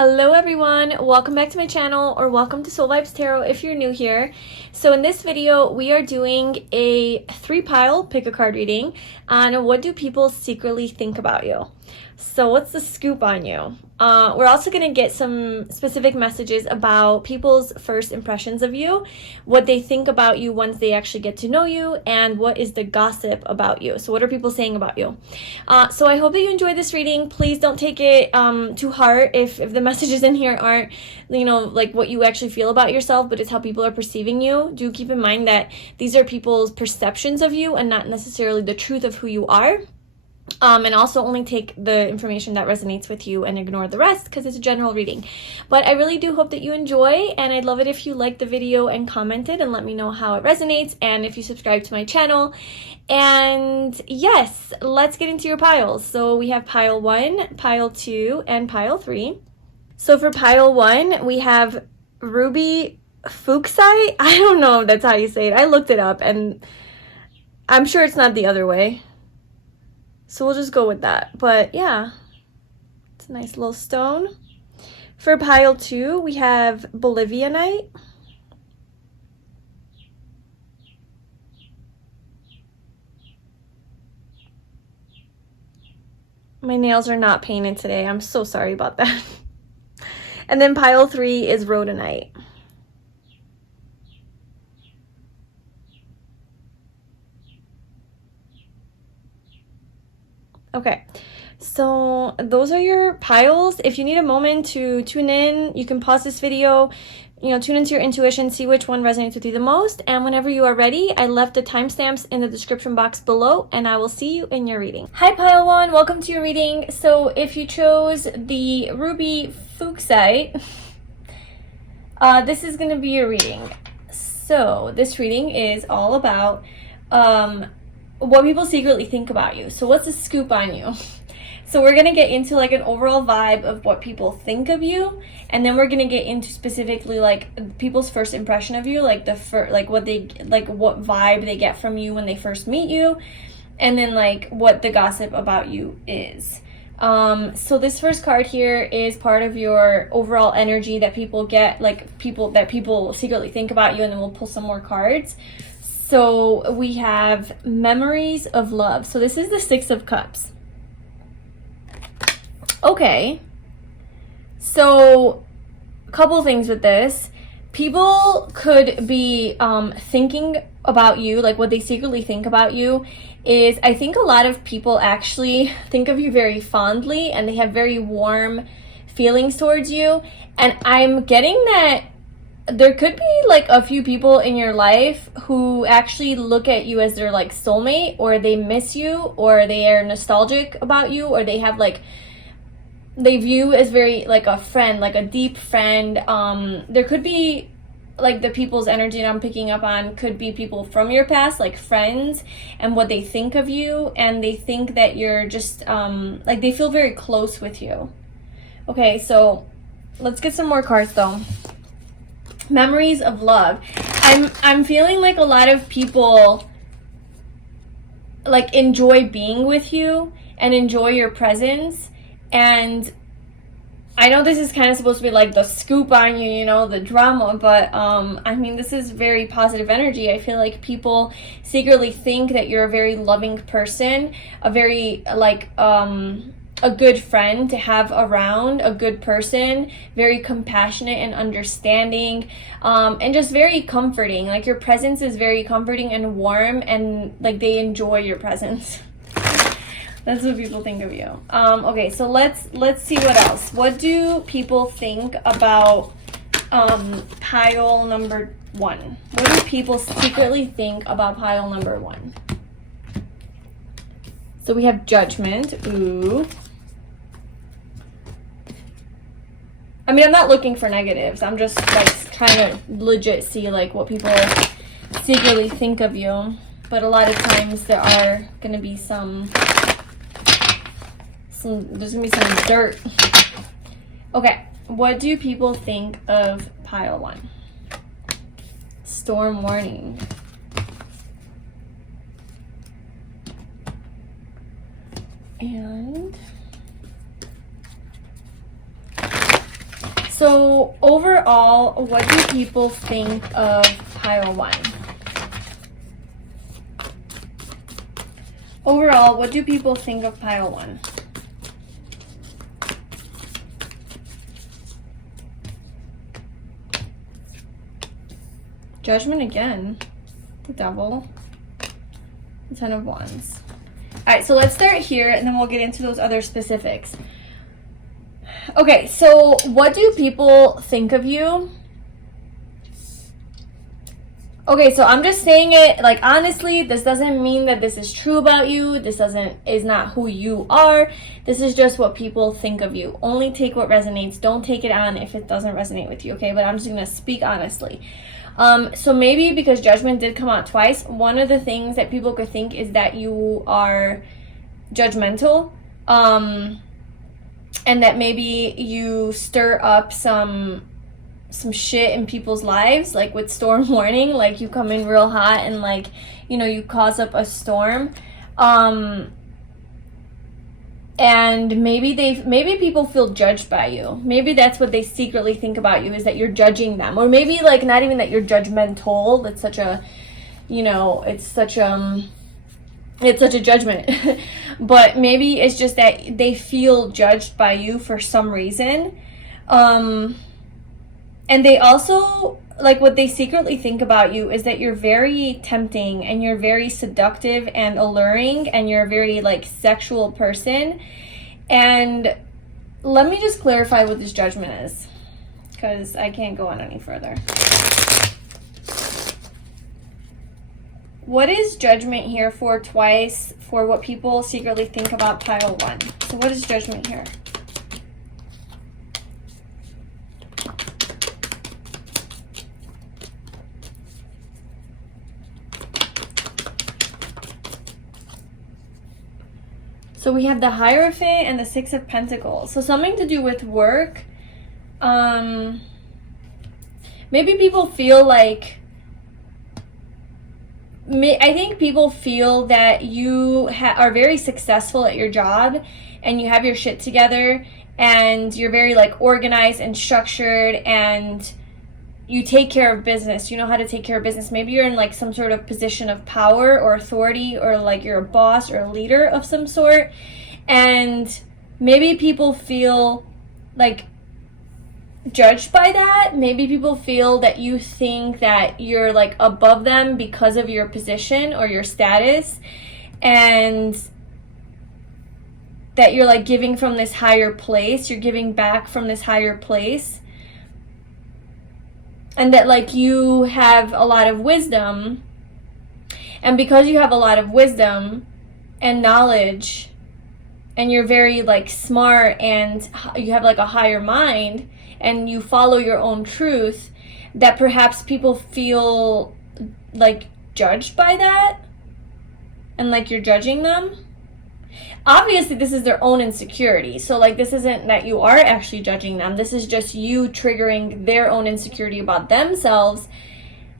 Hello everyone, welcome back to my channel, or welcome to Soul Vibes Tarot if you're new here. So in this video, we are doing a 3-pile pick a card reading on what do people secretly think about you. So what's the scoop on you? We're also going to get some specific messages about people's first impressions of you, what they think about you once they actually get to know you, and what is the gossip about you. So what are people saying about you? So I hope that you enjoyed this reading. Please don't take it to heart if the messages in here aren't, like what you actually feel about yourself, but it's how people are perceiving you. Do keep in mind that these are people's perceptions of you and not necessarily the truth of who you are. And also only take the information that resonates with you and ignore the rest because it's a general reading. But I really do hope that you enjoy, and I'd love it if you liked the video and commented and let me know how it resonates, and if you subscribe to my channel. And yes, let's get into your piles. So we have pile 1, pile 2, and pile 3. So for pile 1, we have Ruby Fuchsite. I don't know if that's how you say it. I looked it up and I'm sure it's not the other way. So we'll just go with that. But yeah, it's a nice little stone. For pile 2, we have Bolivianite. My nails are not painted today. I'm so sorry about that. And then pile 3 is Rhodonite. Okay, so those are your piles. If you need a moment to tune in, you can pause this video, tune into your intuition, see which one resonates with you the most. And whenever you are ready, I left the timestamps in the description box below, and I will see you in your reading. Hi, pile 1, welcome to your reading. So if you chose the Ruby Fuchsite, this is going to be your reading. So this reading is all about what people secretly think about you. So what's the scoop on you? So we're gonna get into like an overall vibe of what people think of you, and then we're gonna get into specifically like people's first impression of you, like what vibe they get from you when they first meet you, and then like what the gossip about you is. So this first card here is part of your overall energy that people get, like people secretly think about you, and then we'll pull some more cards. So we have memories of love. So this is the 6 of Cups. Okay. So a couple things with this. People could be thinking about you, like what they secretly think about you is, I think a lot of people actually think of you very fondly and they have very warm feelings towards you. And I'm getting that there could be like a few people in your life who actually look at you as their like soulmate, or they miss you, or they are nostalgic about you, or they have like, they view as very like a friend, like a deep friend. There could be like the people's energy that I'm picking up on could be people from your past, like friends, and what they think of you, and they think that you're just like they feel very close with you. Okay, so let's get some more cards though. Memories of love. I'm feeling like a lot of people like enjoy being with you and enjoy your presence. And I know this is kind of supposed to be like the scoop on you, the drama, but I mean, this is very positive energy. I feel like people secretly think that you're a very loving person, a very like a good friend to have around, a good person, very compassionate and understanding, and just very comforting. Like your presence is very comforting and warm, and like they enjoy your presence. That's what people think of you. Okay, so let's see what else. What do people think about pile number 1? What do people secretly think about pile number 1? So we have Judgment. Ooh. I mean, I'm not looking for negatives. I'm just like trying to legit see like what people secretly think of you. But a lot of times there are going to be some there's going to be some dirt. Okay, what do people think of pile 1? Storm warning. And So overall, what do people think of pile 1? Overall, what do people think of pile 1? Judgment again. The Devil. The Ten of Wands. Alright, so let's start here and then we'll get into those other specifics. Okay, so what do people think of you? Okay, so I'm just saying it like honestly. This doesn't mean that this is true about you. This is not who you are. This is just what people think of you. Only take what resonates. Don't take it on if it doesn't resonate with you, okay? But I'm just gonna speak honestly. So maybe because Judgment did come out twice, one of the things that people could think is that you are judgmental, and that maybe you stir up some shit in people's lives, like with storm warning, like you come in real hot and like, you know, you cause up a storm. And maybe people feel judged by you. Maybe that's what they secretly think about you, is that you're judging them. Or maybe like not even that you're judgmental. That's such a, you know, it's such a judgment. But maybe it's just that they feel judged by you for some reason. And they also, like, what they secretly think about you is that you're very tempting and you're very seductive and alluring and you're a very, like, sexual person. And let me just clarify what this Judgment is, because I can't go on any further. What is Judgment here for twice for what people secretly think about pile 1? So what is Judgment here? So we have the Hierophant and the Six of Pentacles. So something to do with work. Maybe people feel like, I think people feel that you are very successful at your job and you have your shit together and you're very like organized and structured and you take care of business. You know how to take care of business. Maybe you're in like some sort of position of power or authority, or like you're a boss or a leader of some sort. And maybe people feel like judged by that. Maybe people feel that you think that you're like above them because of your position or your status, and that you're like giving from this higher place. You're giving back from this higher place. And that like you have a lot of wisdom, and because you have a lot of wisdom and knowledge, and you're very like smart and you have like a higher mind and you follow your own truth, that perhaps people feel like judged by that and like you're judging them. Obviously, this is their own insecurity. So, like, this isn't that you are actually judging them. This is just you triggering their own insecurity about themselves,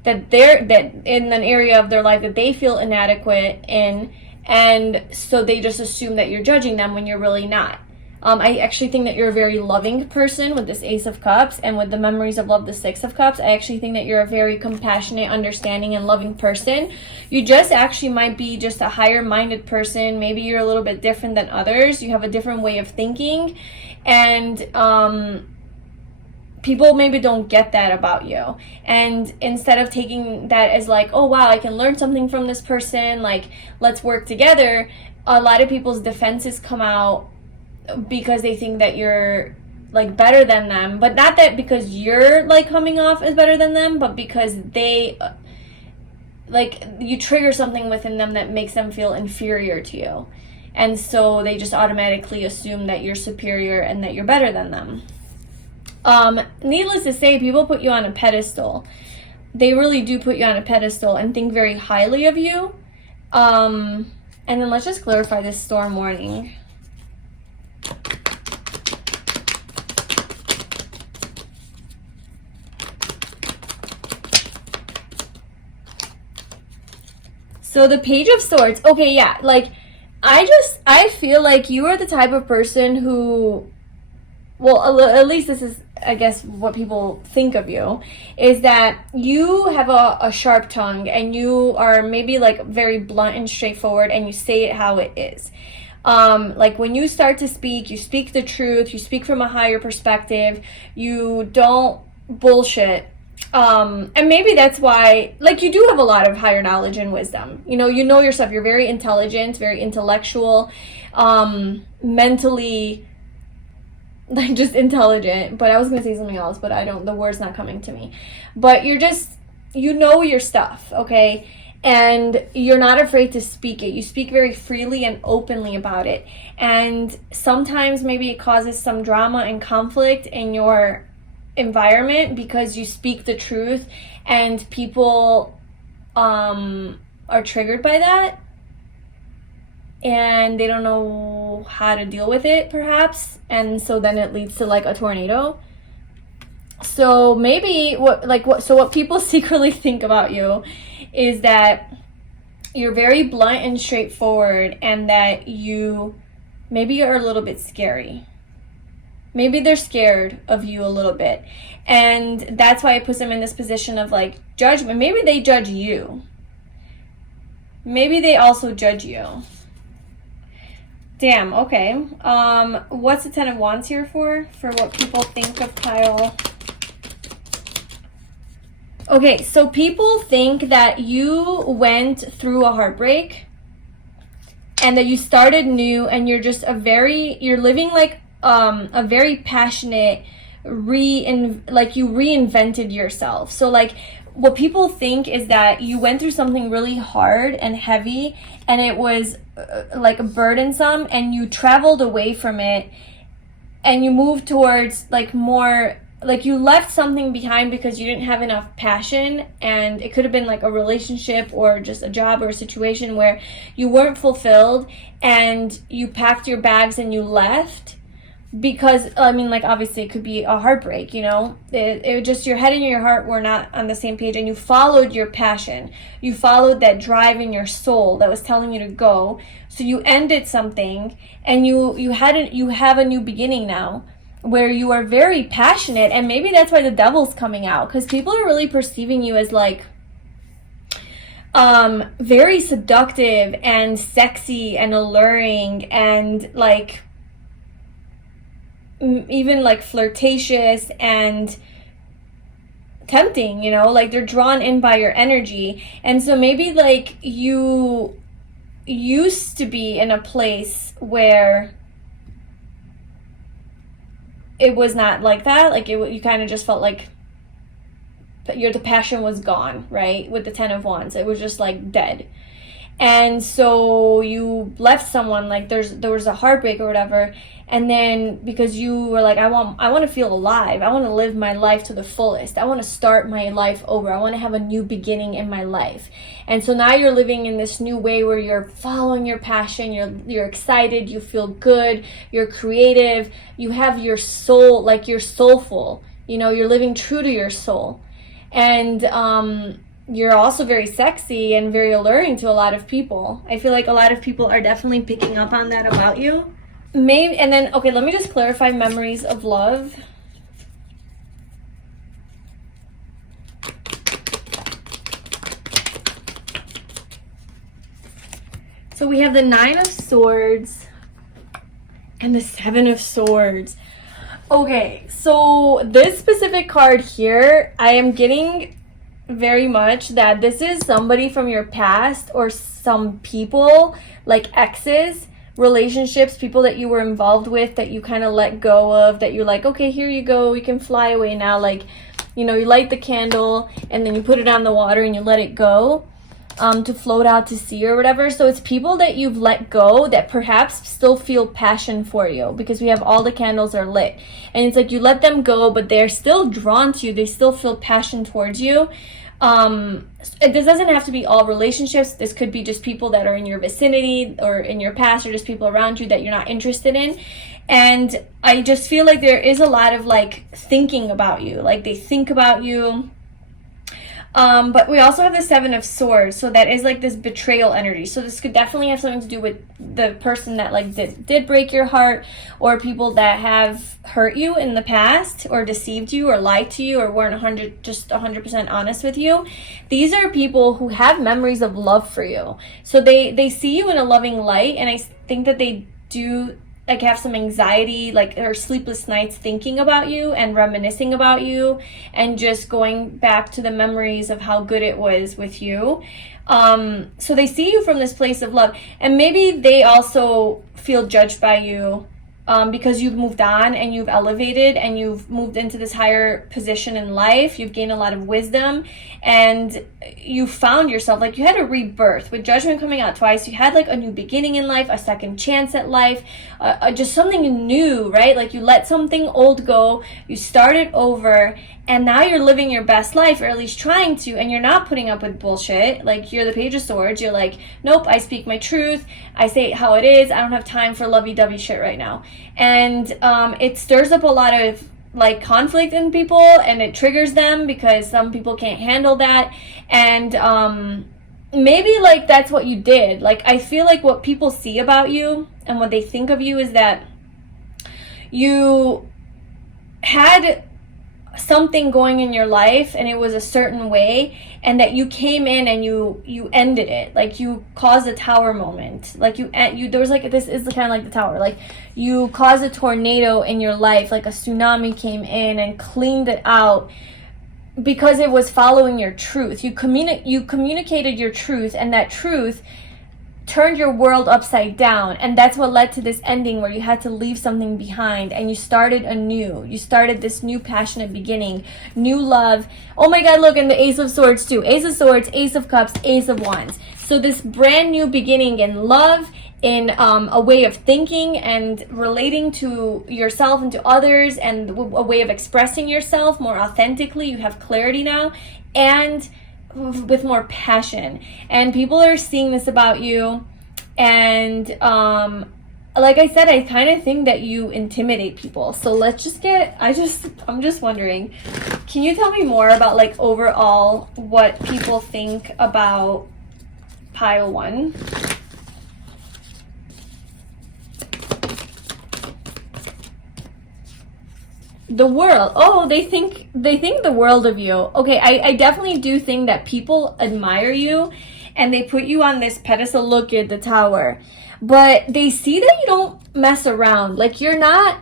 that in an area of their life that they feel inadequate in, and so they just assume that you're judging them when you're really not. I actually think that you're a very loving person with this Ace of Cups, and with the Memories of Love, the Six of Cups. I actually think that you're a very compassionate, understanding, and loving person. You just actually might be just a higher-minded person. Maybe you're a little bit different than others. You have a different way of thinking, and people maybe don't get that about you. And instead of taking that as like, oh wow, I can learn something from this person, like let's work together, a lot of people's defenses come out because they think that you're like better than them, but not that because you're like coming off as better than them, but because they like you trigger something within them that makes them feel inferior to you, and so they just automatically assume that you're superior and that you're better than them. Needless to say, people put you on a pedestal. They really do put you on a pedestal and think very highly of you. And then let's just clarify this storm warning. So the Page of Swords. Okay, yeah, like I feel like you are the type of person who, well, at least this is I guess what people think of you, is that you have a sharp tongue, and you are maybe like very blunt and straightforward, and you say it how it is. Like when you start to speak, you speak the truth, you speak from a higher perspective, you don't bullshit. And maybe that's why, like, you do have a lot of higher knowledge and wisdom. You know yourself. You're very intelligent, very intellectual, mentally, like, just intelligent. But I was going to say something else, but the word's not coming to me. But you're just, you know your stuff, okay? And you're not afraid to speak it. You speak very freely and openly about it. And sometimes maybe it causes some drama and conflict in your environment because you speak the truth, and people are triggered by that, and they don't know how to deal with it, perhaps, and so then it leads to like a tornado. So maybe what people secretly think about you is that you're very blunt and straightforward, and that you maybe are a little bit scary. Maybe they're scared of you a little bit, and that's why it puts them in this position of like judgment. Maybe they judge you. Maybe they also judge you. Damn, okay. What's the Ten of Wands here for what people think of Kyle? Okay, so people think that you went through a heartbreak, and that you started new, and you're just you're living like a very passionate you reinvented yourself. So like what people think is that you went through something really hard and heavy, and it was like burdensome, and you traveled away from it, and you moved towards like more, like you left something behind because you didn't have enough passion. And it could have been like a relationship or just a job or a situation where you weren't fulfilled, and you packed your bags and you left. Because, I mean, like, obviously it could be a heartbreak, it just, your head and your heart were not on the same page, and you followed your passion. You followed that drive in your soul that was telling you to go. So you ended something, and you have a new beginning now, where you are very passionate. And maybe that's why the Devil's coming out, because people are really perceiving you as like very seductive and sexy and alluring, and like even like flirtatious and tempting, like they're drawn in by your energy. And so maybe like you used to be in a place where it was not like that, like you kind of just felt like the passion was gone, right? With the Ten of Wands, it was just like dead. And so you left someone, like there was a heartbreak or whatever, and then because you were like, I want to feel alive, I want to live my life to the fullest, I want to start my life over, I want to have a new beginning in my life. And so now you're living in this new way where you're following your passion, you're excited, you feel good, you're creative, you have your soul, like you're soulful, you're living true to your soul. And you're also very sexy and very alluring to a lot of people. I feel like a lot of people are definitely picking up on that about you. Maybe, and then, okay, let me just clarify memories of love. So we have the Nine of Swords and the Seven of Swords. Okay, so this specific card here, I am getting very much that this is somebody from your past, or some people, like exes, relationships, people that you were involved with that you kind of let go of, that you're like, okay, here you go, we can fly away now. Like, you light the candle and then you put it on the water and you let it go to float out to sea or whatever. So it's people that you've let go that perhaps still feel passion for you, because we have all the candles are lit, and it's like you let them go, but they're still drawn to you, they still feel passion towards you. This doesn't have to be all relationships. This could be just people that are in your vicinity or in your past, or just people around you that you're not interested in. And I just feel like there is a lot of like thinking about you, like they think about you. But we also have the Seven of Swords, so that is like this betrayal energy. So this could definitely have something to do with the person that like did break your heart, or people that have hurt you in the past, or deceived you, or lied to you, or weren't 100% honest with you. These are people who have memories of love for you. So they see you in a loving light, and I think that they do like have some anxiety, like, or sleepless nights thinking about you and reminiscing about you and just going back to the memories of how good it was with you. So they see you from this place of love, and maybe they also feel judged by you because you've moved on and you've elevated and you've moved into this higher position in life. You've gained a lot of wisdom and you found yourself, like you had a rebirth. With Judgment coming out twice, you had like a new beginning in life, a second chance at life, just something new, right? Like you let something old go, you started over, and now you're living your best life, or at least trying to, and you're not putting up with bullshit. Like, you're the Page of Swords. You're like, nope, I speak my truth. I say it how it is. I don't have time for lovey-dovey shit right now. And it stirs up a lot of, like, conflict in people, and it triggers them because some people can't handle that. And maybe, like, that's what you did. Like, I feel like what people see about you and what they think of you is that you had something going in your life and it was a certain way, and that you came in and you ended it. Like, you caused a tower moment. Like, there was like, this is kind of like the tower, like you caused a tornado in your life, like a tsunami came in and cleaned it out because it was following your truth. You communicated your truth, and that truth turned your world upside down, and that's what led to this ending where you had to leave something behind and you started anew. You started this new passionate beginning, new love. Oh my god, look, and the Ace of Swords too. Ace of Swords, Ace of Cups, Ace of Wands. So this brand new beginning in love, in a way of thinking and relating to yourself and to others, and a way of expressing yourself more authentically. You have clarity now, and with more passion, and people are seeing this about you. And like I said, I kind of think that you intimidate people. So let's just I'm just wondering, can you tell me more about, like, overall what people think about pile 1? The world. Oh, they think the world of you. Okay, I definitely do think that people admire you and they put you on this pedestal. Look at the tower. But they see that you don't mess around. Like, you're not,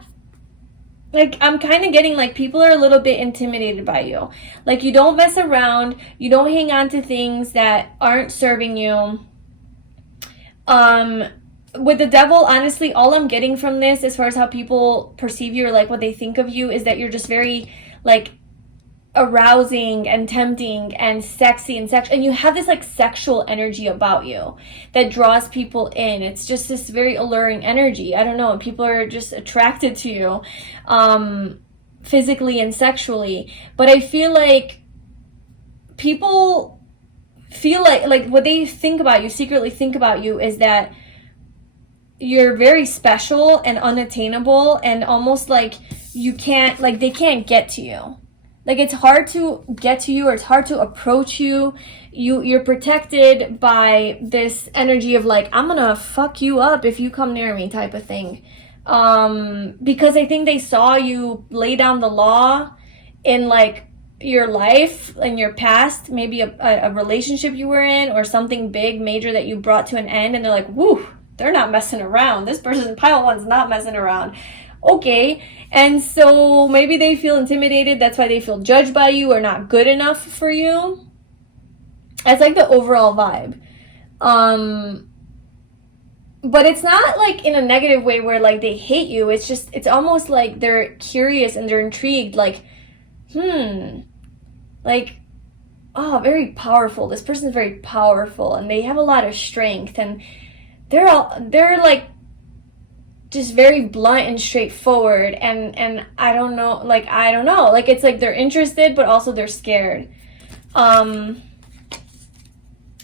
like, I'm kind of getting like people are a little bit intimidated by you. Like, you don't mess around, you don't hang on to things that aren't serving you. With the Devil, honestly, all I'm getting from this, as far as how people perceive you or like what they think of you, is that you're just very, like, arousing and tempting and sexy and and you have this, like, sexual energy about you that draws people in. It's just this very alluring energy. I don't know, people are just attracted to you physically and sexually. But I feel like people feel like what they think about you, secretly think about you, is that you're very special and unattainable, and almost like you can't, like, they can't get to you. Like, it's hard to get to you, or it's hard to approach you. You're protected by this energy of, like, I'm gonna fuck you up if you come near me type of thing. Because I think they saw you lay down the law in, like, your life, in your past, maybe a relationship you were in, or something big, major that you brought to an end, and they're like, woo, they're not messing around. This person, pile 1's not messing around. Okay. And so maybe they feel intimidated. That's why they feel judged by you or not good enough for you. That's like the overall vibe. But it's not like in a negative way where, like, they hate you. It's just, it's almost like they're curious and they're intrigued. Like, like, oh, very powerful. This person's very powerful, and they have a lot of strength, and they're like just very blunt and straightforward, and I don't know, like it's like they're interested but also they're scared.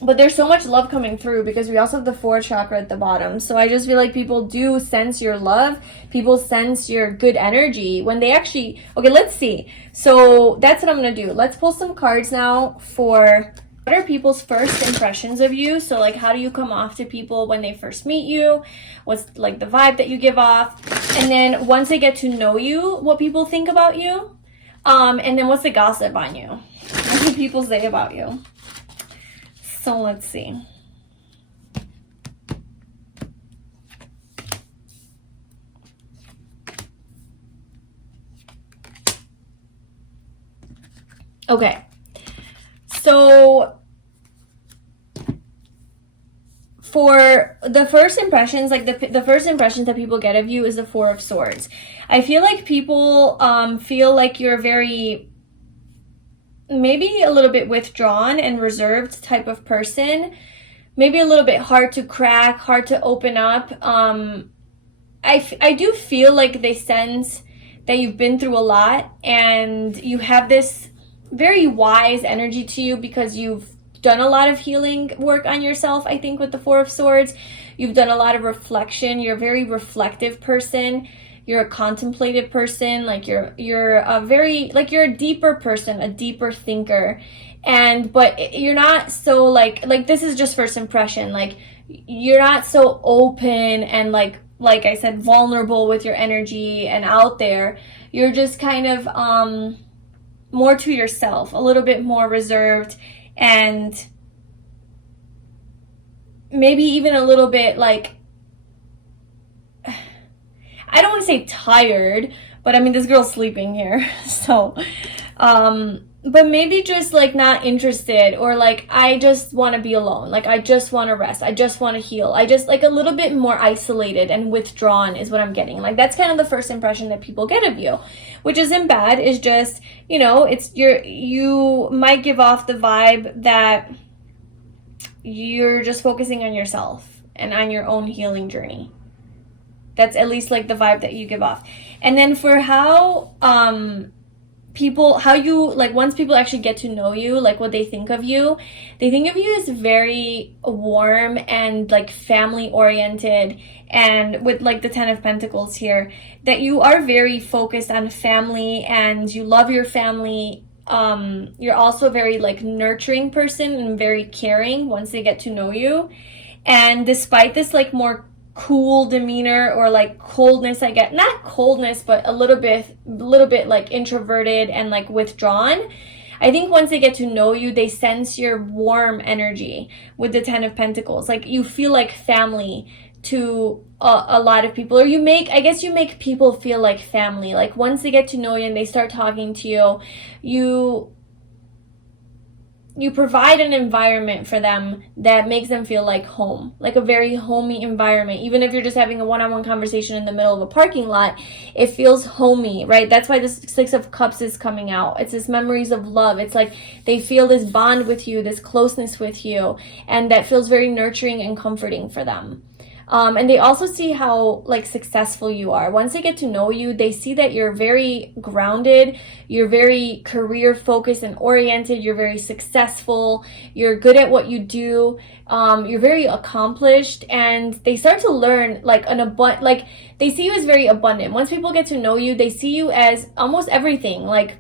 But there's so much love coming through because we also have the 4th chakra at the bottom. So I just feel like people do sense your love. People sense your good energy when they actually... Okay, let's see. So that's what I'm going to do. Let's pull some cards now for what are people's first impressions of you. So like, how do you come off to people when they first meet you? What's like the vibe that you give off? And then once they get to know you, what people think about you. And then what's the gossip on you? What do people say about you? So let's see. Okay. So for the first impressions, like the first impressions that people get of you is the 4 of Swords. I feel like people feel like you're very, maybe a little bit withdrawn and reserved type of person. Maybe a little bit hard to crack, hard to open up. I do feel like they sense that you've been through a lot and you have this very wise energy to you because you've done a lot of healing work on yourself. I think with the 4 of Swords, you've done a lot of reflection. You're a very reflective person. You're a contemplative person. Like you're a very, like you're a deeper person, a deeper thinker. But you're not so like this is just first impression. Like you're not so open and like I said, vulnerable with your energy and out there. You're just kind of more to yourself, a little bit more reserved, and maybe even a little bit like, I don't want to say tired, but I mean, this girl's sleeping here. So, but maybe just like not interested, or like, I just want to be alone. Like, I just want to rest. I just want to heal. I just like a little bit more isolated and withdrawn is what I'm getting. Like, that's kind of the first impression that people get of you, which isn't bad. It's just, you know, you might give off the vibe that you're just focusing on yourself and on your own healing journey. That's at least like the vibe that you give off. And then for how you like, once people actually get to know you, like what they think of you as very warm and like family oriented, and with like the 10 of Pentacles here, that you are very focused on family and you love your family. You're also a very like nurturing person and very caring once they get to know you. And despite this like more cool demeanor or like coldness, I get not coldness, but a little bit like introverted and like withdrawn, I think once they get to know you, they sense your warm energy with the 10 of Pentacles. Like you feel like family to a lot of people, or you make people feel like family. Like once they get to know you and they start talking to you, you provide an environment for them that makes them feel like home, like a very homey environment. Even if you're just having a one-on-one conversation in the middle of a parking lot, it feels homey, right? That's why this 6 of Cups is coming out. It's this memories of love. It's like they feel this bond with you, this closeness with you, and that feels very nurturing and comforting for them. And they also see how like successful you are. Once they get to know you, they see that you're very grounded, you're very career focused and oriented, you're very successful, you're good at what you do, you're very accomplished, and they start to learn like they see you as very abundant. Once people get to know you, they see you as almost everything, like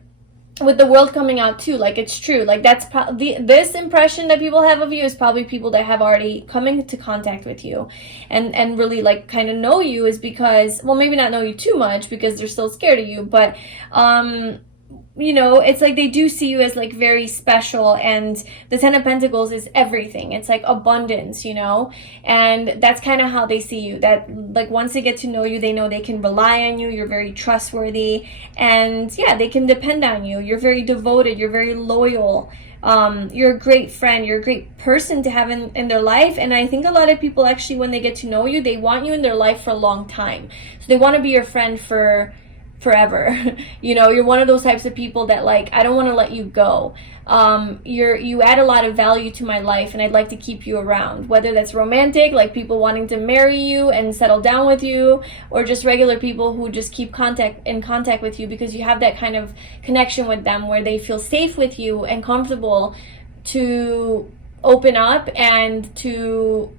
with the World coming out too, like it's true. Like that's this impression that people have of you is probably people that have already come into contact with you and really like kind of know you, is because, well, maybe not know you too much because they're still scared of you, but you know, it's like they do see you as like very special, and the 10 of Pentacles is everything. It's like abundance, you know, and that's kind of how they see you. That like once they get to know you, they know they can rely on you. You're very trustworthy, and yeah, they can depend on you. You're very devoted. You're very loyal. You're a great friend. You're a great person to have in their life. And I think a lot of people actually, when they get to know you, they want you in their life for a long time. So they want to be your friend for forever. You know, you're one of those types of people that like, I don't want to let you go. You add a lot of value to my life, and I'd like to keep you around, whether that's romantic, like people wanting to marry you and settle down with you, or just regular people who just keep in contact with you because you have that kind of connection with them where they feel safe with you and comfortable to open up and to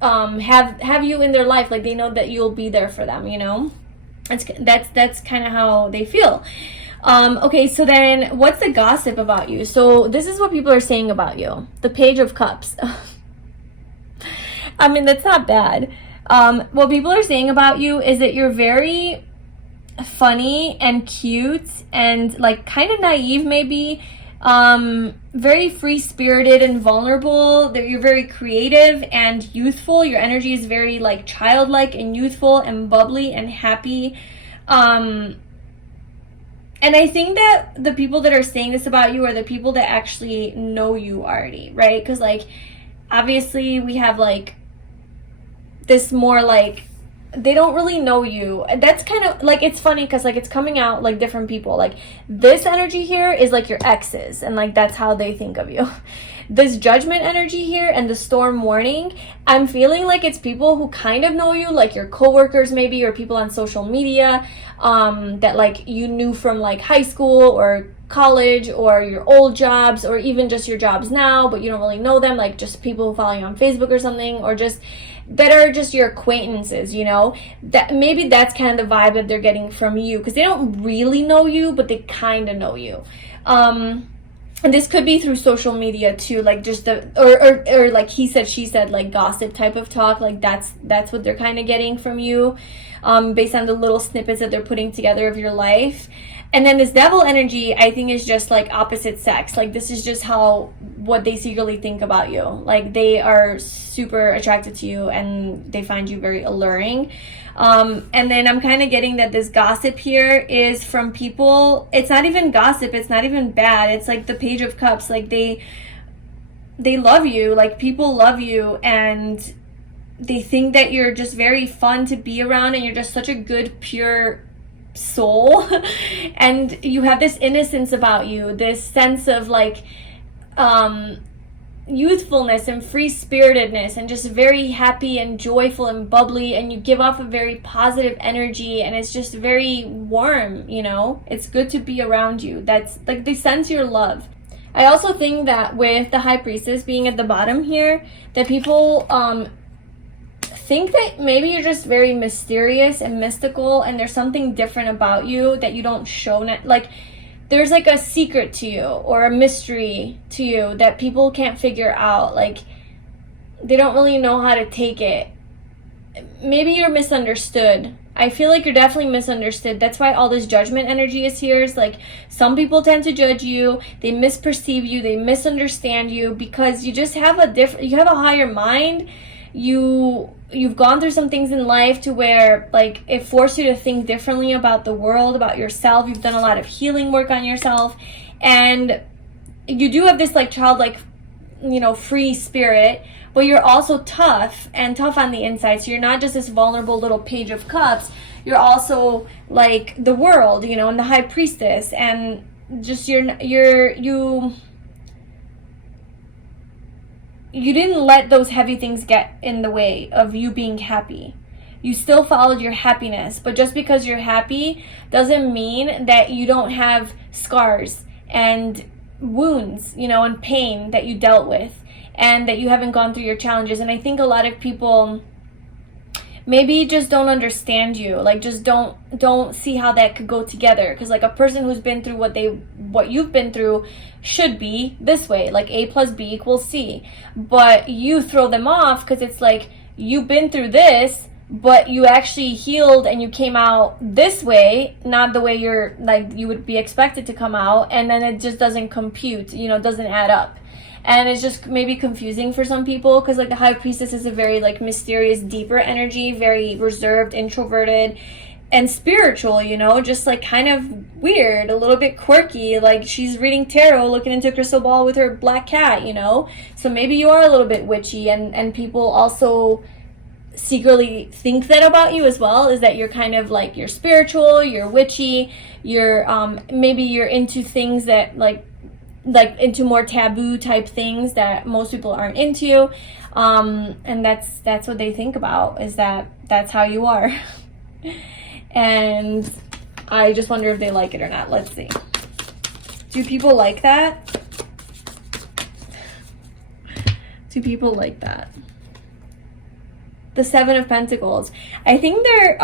have you in their life. Like, they know that you'll be there for them, you know? That's kind of how they feel. Okay, so then what's the gossip about you? So this is what people are saying about you. The Page of Cups. I mean, that's not bad. What people are saying about you is that you're very funny and cute and like kind of naive, maybe. Very free-spirited and vulnerable. That you're very creative and youthful. Your energy is very like childlike and youthful and bubbly and happy. And I think that the people that are saying this about you are the people that actually know you already, right? Because like obviously we have like this more like, they don't really know you. That's kind of like, it's funny because like it's coming out like different people. Like this energy here is like your exes, and like that's how they think of you. This Judgment energy here and the Storm warning, I'm feeling like it's people who kind of know you, like your coworkers maybe, or people on social media that like you knew from like high school or college or your old jobs, or even just your jobs now, but you don't really know them, like just people who follow you on Facebook or something, or just that are just your acquaintances, you know? That maybe that's kind of the vibe that they're getting from you, because they don't really know you, but they kind of know you. And this could be through social media too, like just the or like he said, she said, like gossip type of talk. Like that's what they're kind of getting from you, based on the little snippets that they're putting together of your life. And then this Devil energy, I think, is just like opposite sex. Like this is just what they secretly think about you. Like they are super attracted to you and they find you very alluring. And then I'm kind of getting that this gossip here is from people. It's not even gossip. It's not even bad. It's like the Page of Cups. Like they love you. Like people love you, and they think that you're just very fun to be around, and you're just such a good, pure soul. And you have this innocence about you, this sense of like youthfulness and free-spiritedness, and just very happy and joyful and bubbly, and you give off a very positive energy, and it's just very warm, you know? It's good to be around you. That's like, they sense your love. I also think that with the High Priestess being at the bottom here, that people think that maybe you're just very mysterious and mystical, and there's something different about you that you don't show. Like there's like a secret to you or a mystery to you that people can't figure out. Like they don't really know how to take it. Maybe you're misunderstood. I feel like you're definitely misunderstood. That's why all this Judgment energy is here. Is like some people tend to judge you, they misperceive you, they misunderstand you, because you just have you have a higher mind. You've gone through some things in life to where like it forced you to think differently about the world, about yourself. You've done a lot of healing work on yourself, and you do have this like childlike, you know, free spirit, but you're also tough on the inside. So you're not just this vulnerable little Page of Cups. You're also like the world, you know, and the High Priestess, and just you didn't let those heavy things get in the way of you being happy. You still followed your happiness, but just because you're happy doesn't mean that you don't have scars and wounds, you know, and pain that you dealt with, and that you haven't gone through your challenges. And I think a lot of people maybe just don't understand you, like just don't see how that could go together, because like a person who's been through what you've been through should be this way, like A plus B equals C, but you throw them off because it's like you've been through this, but you actually healed and you came out this way, not the way you're like you would be expected to come out, and then it just doesn't compute, you know, doesn't add up. And it's just maybe confusing for some people, because like the High Priestess is a very like mysterious, deeper energy, very reserved, introverted, and spiritual, you know, just like kind of weird, a little bit quirky, like she's reading tarot, looking into a crystal ball with her black cat, you know. So maybe you are a little bit witchy, and people also secretly think that about you as well, is that you're kind of like, you're spiritual, you're witchy, you're maybe you're into things that like into more taboo type things that most people aren't into, and that's what they think about, is that's how you are. And I just wonder if they like it or not. Let's see. Do people like that? do people like that? The Seven of Pentacles. I think they're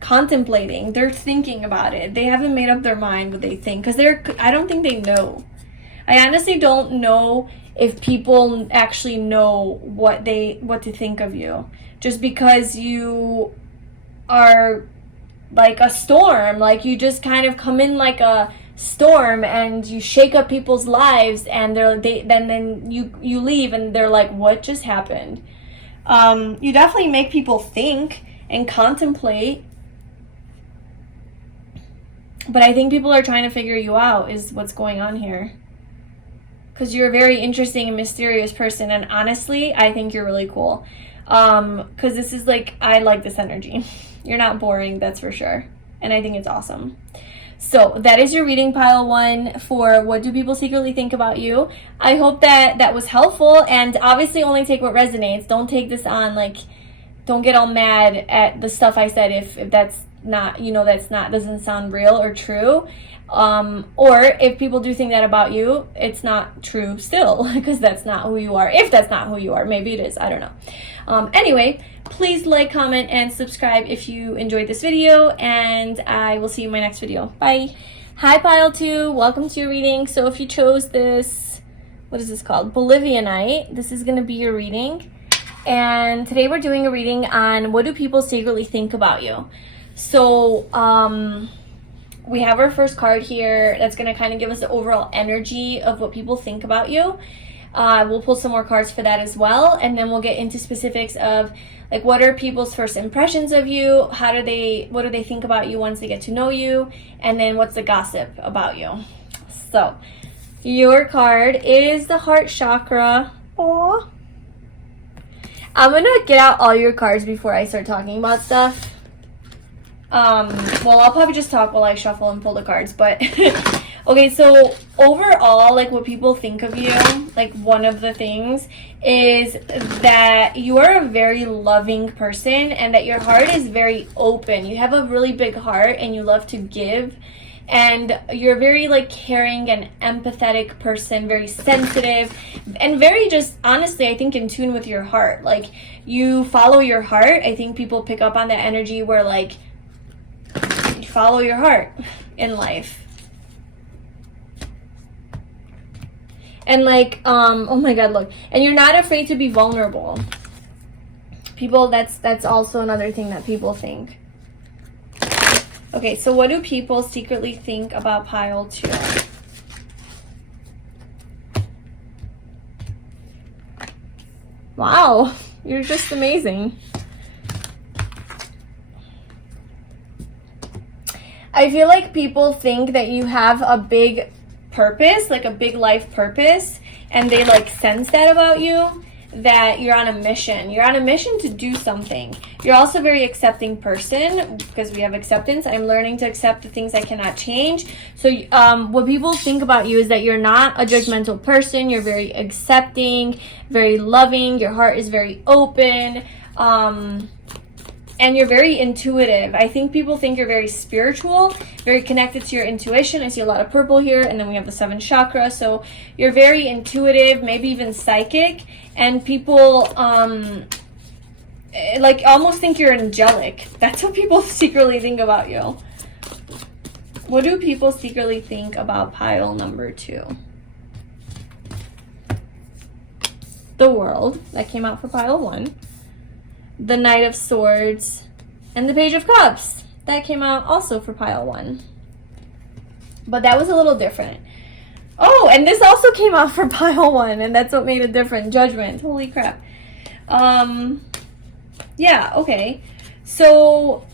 contemplating. They're thinking about it. They haven't made up their mind what they think, because I don't think they know. I honestly don't know if people actually know what to think of you, just because you are like a storm. Like, you just kind of come in like a storm and you shake up people's lives, and then you leave and they're like, what just happened? You definitely make people think and contemplate, but I think people are trying to figure you out is what's going on here, because you're a very interesting and mysterious person, and honestly I think you're really cool, because this is like, I like this energy. You're not boring, that's for sure, and I think it's awesome. So that is your reading, pile 1, for what do people secretly think about you. I hope that was helpful, and obviously only take what resonates. Don't take this on, like, don't get all mad at the stuff I said if that's not, doesn't sound real or true. Or if people do think that about you, it's not true still, because that's not who you are. If that's not who you are, maybe it is, I don't know. Anyway, please like, comment, and subscribe if you enjoyed this video, and I will see you in my next video. Bye. Hi, pile 2. Welcome to your reading. So if you chose this, what is this called? Bolivianite. This is going to be your reading. And today we're doing a reading on what do people secretly think about you. So, we have our first card here that's going to kind of give us the overall energy of what people think about you. We'll pull some more cards for that as well, and then we'll get into specifics of, like, what are people's first impressions of you, what do they think about you once they get to know you, and then what's the gossip about you. So your card is the heart chakra. Aww. I'm gonna get out all your cards before I start talking about stuff. Well, I'll probably just talk while I shuffle and pull the cards, but okay, so overall, like, what people think of you, like, one of the things is that you are a very loving person, and that your heart is very open. You have a really big heart, and you love to give, and you're very, like, caring and empathetic person, very sensitive, and very, just honestly, I think in tune with your heart. Like, you follow your heart. I think people pick up on that energy where, like, you follow your heart in life. And, like, oh my god, look, and you're not afraid to be vulnerable. People, that's also another thing that people think. Okay, so what do people secretly think about pile 2? Wow, you're just amazing. I feel like people think that you have a big purpose, like a big life purpose, and they, like, sense that about you, that you're on a mission. You're on a mission to do something. You're also a very accepting person, because we have acceptance. I'm learning to accept the things I cannot change. So what people think about you is that you're not a judgmental person. You're very accepting, very loving. Your heart is very open. And you're very intuitive. I think people think you're very spiritual, very connected to your intuition. I see a lot of purple here, and then we have the 7th chakra. So you're very intuitive, maybe even psychic, and people like, almost think you're angelic. That's what people secretly think about you. What do people secretly think about pile number 2? The World. That came out for pile 1. The Knight of Swords, and the Page of Cups. That came out also for pile 1. But that was a little different. Oh, and this also came out for pile 1, and that's what made it different. Judgment. Holy crap. Yeah, okay. So,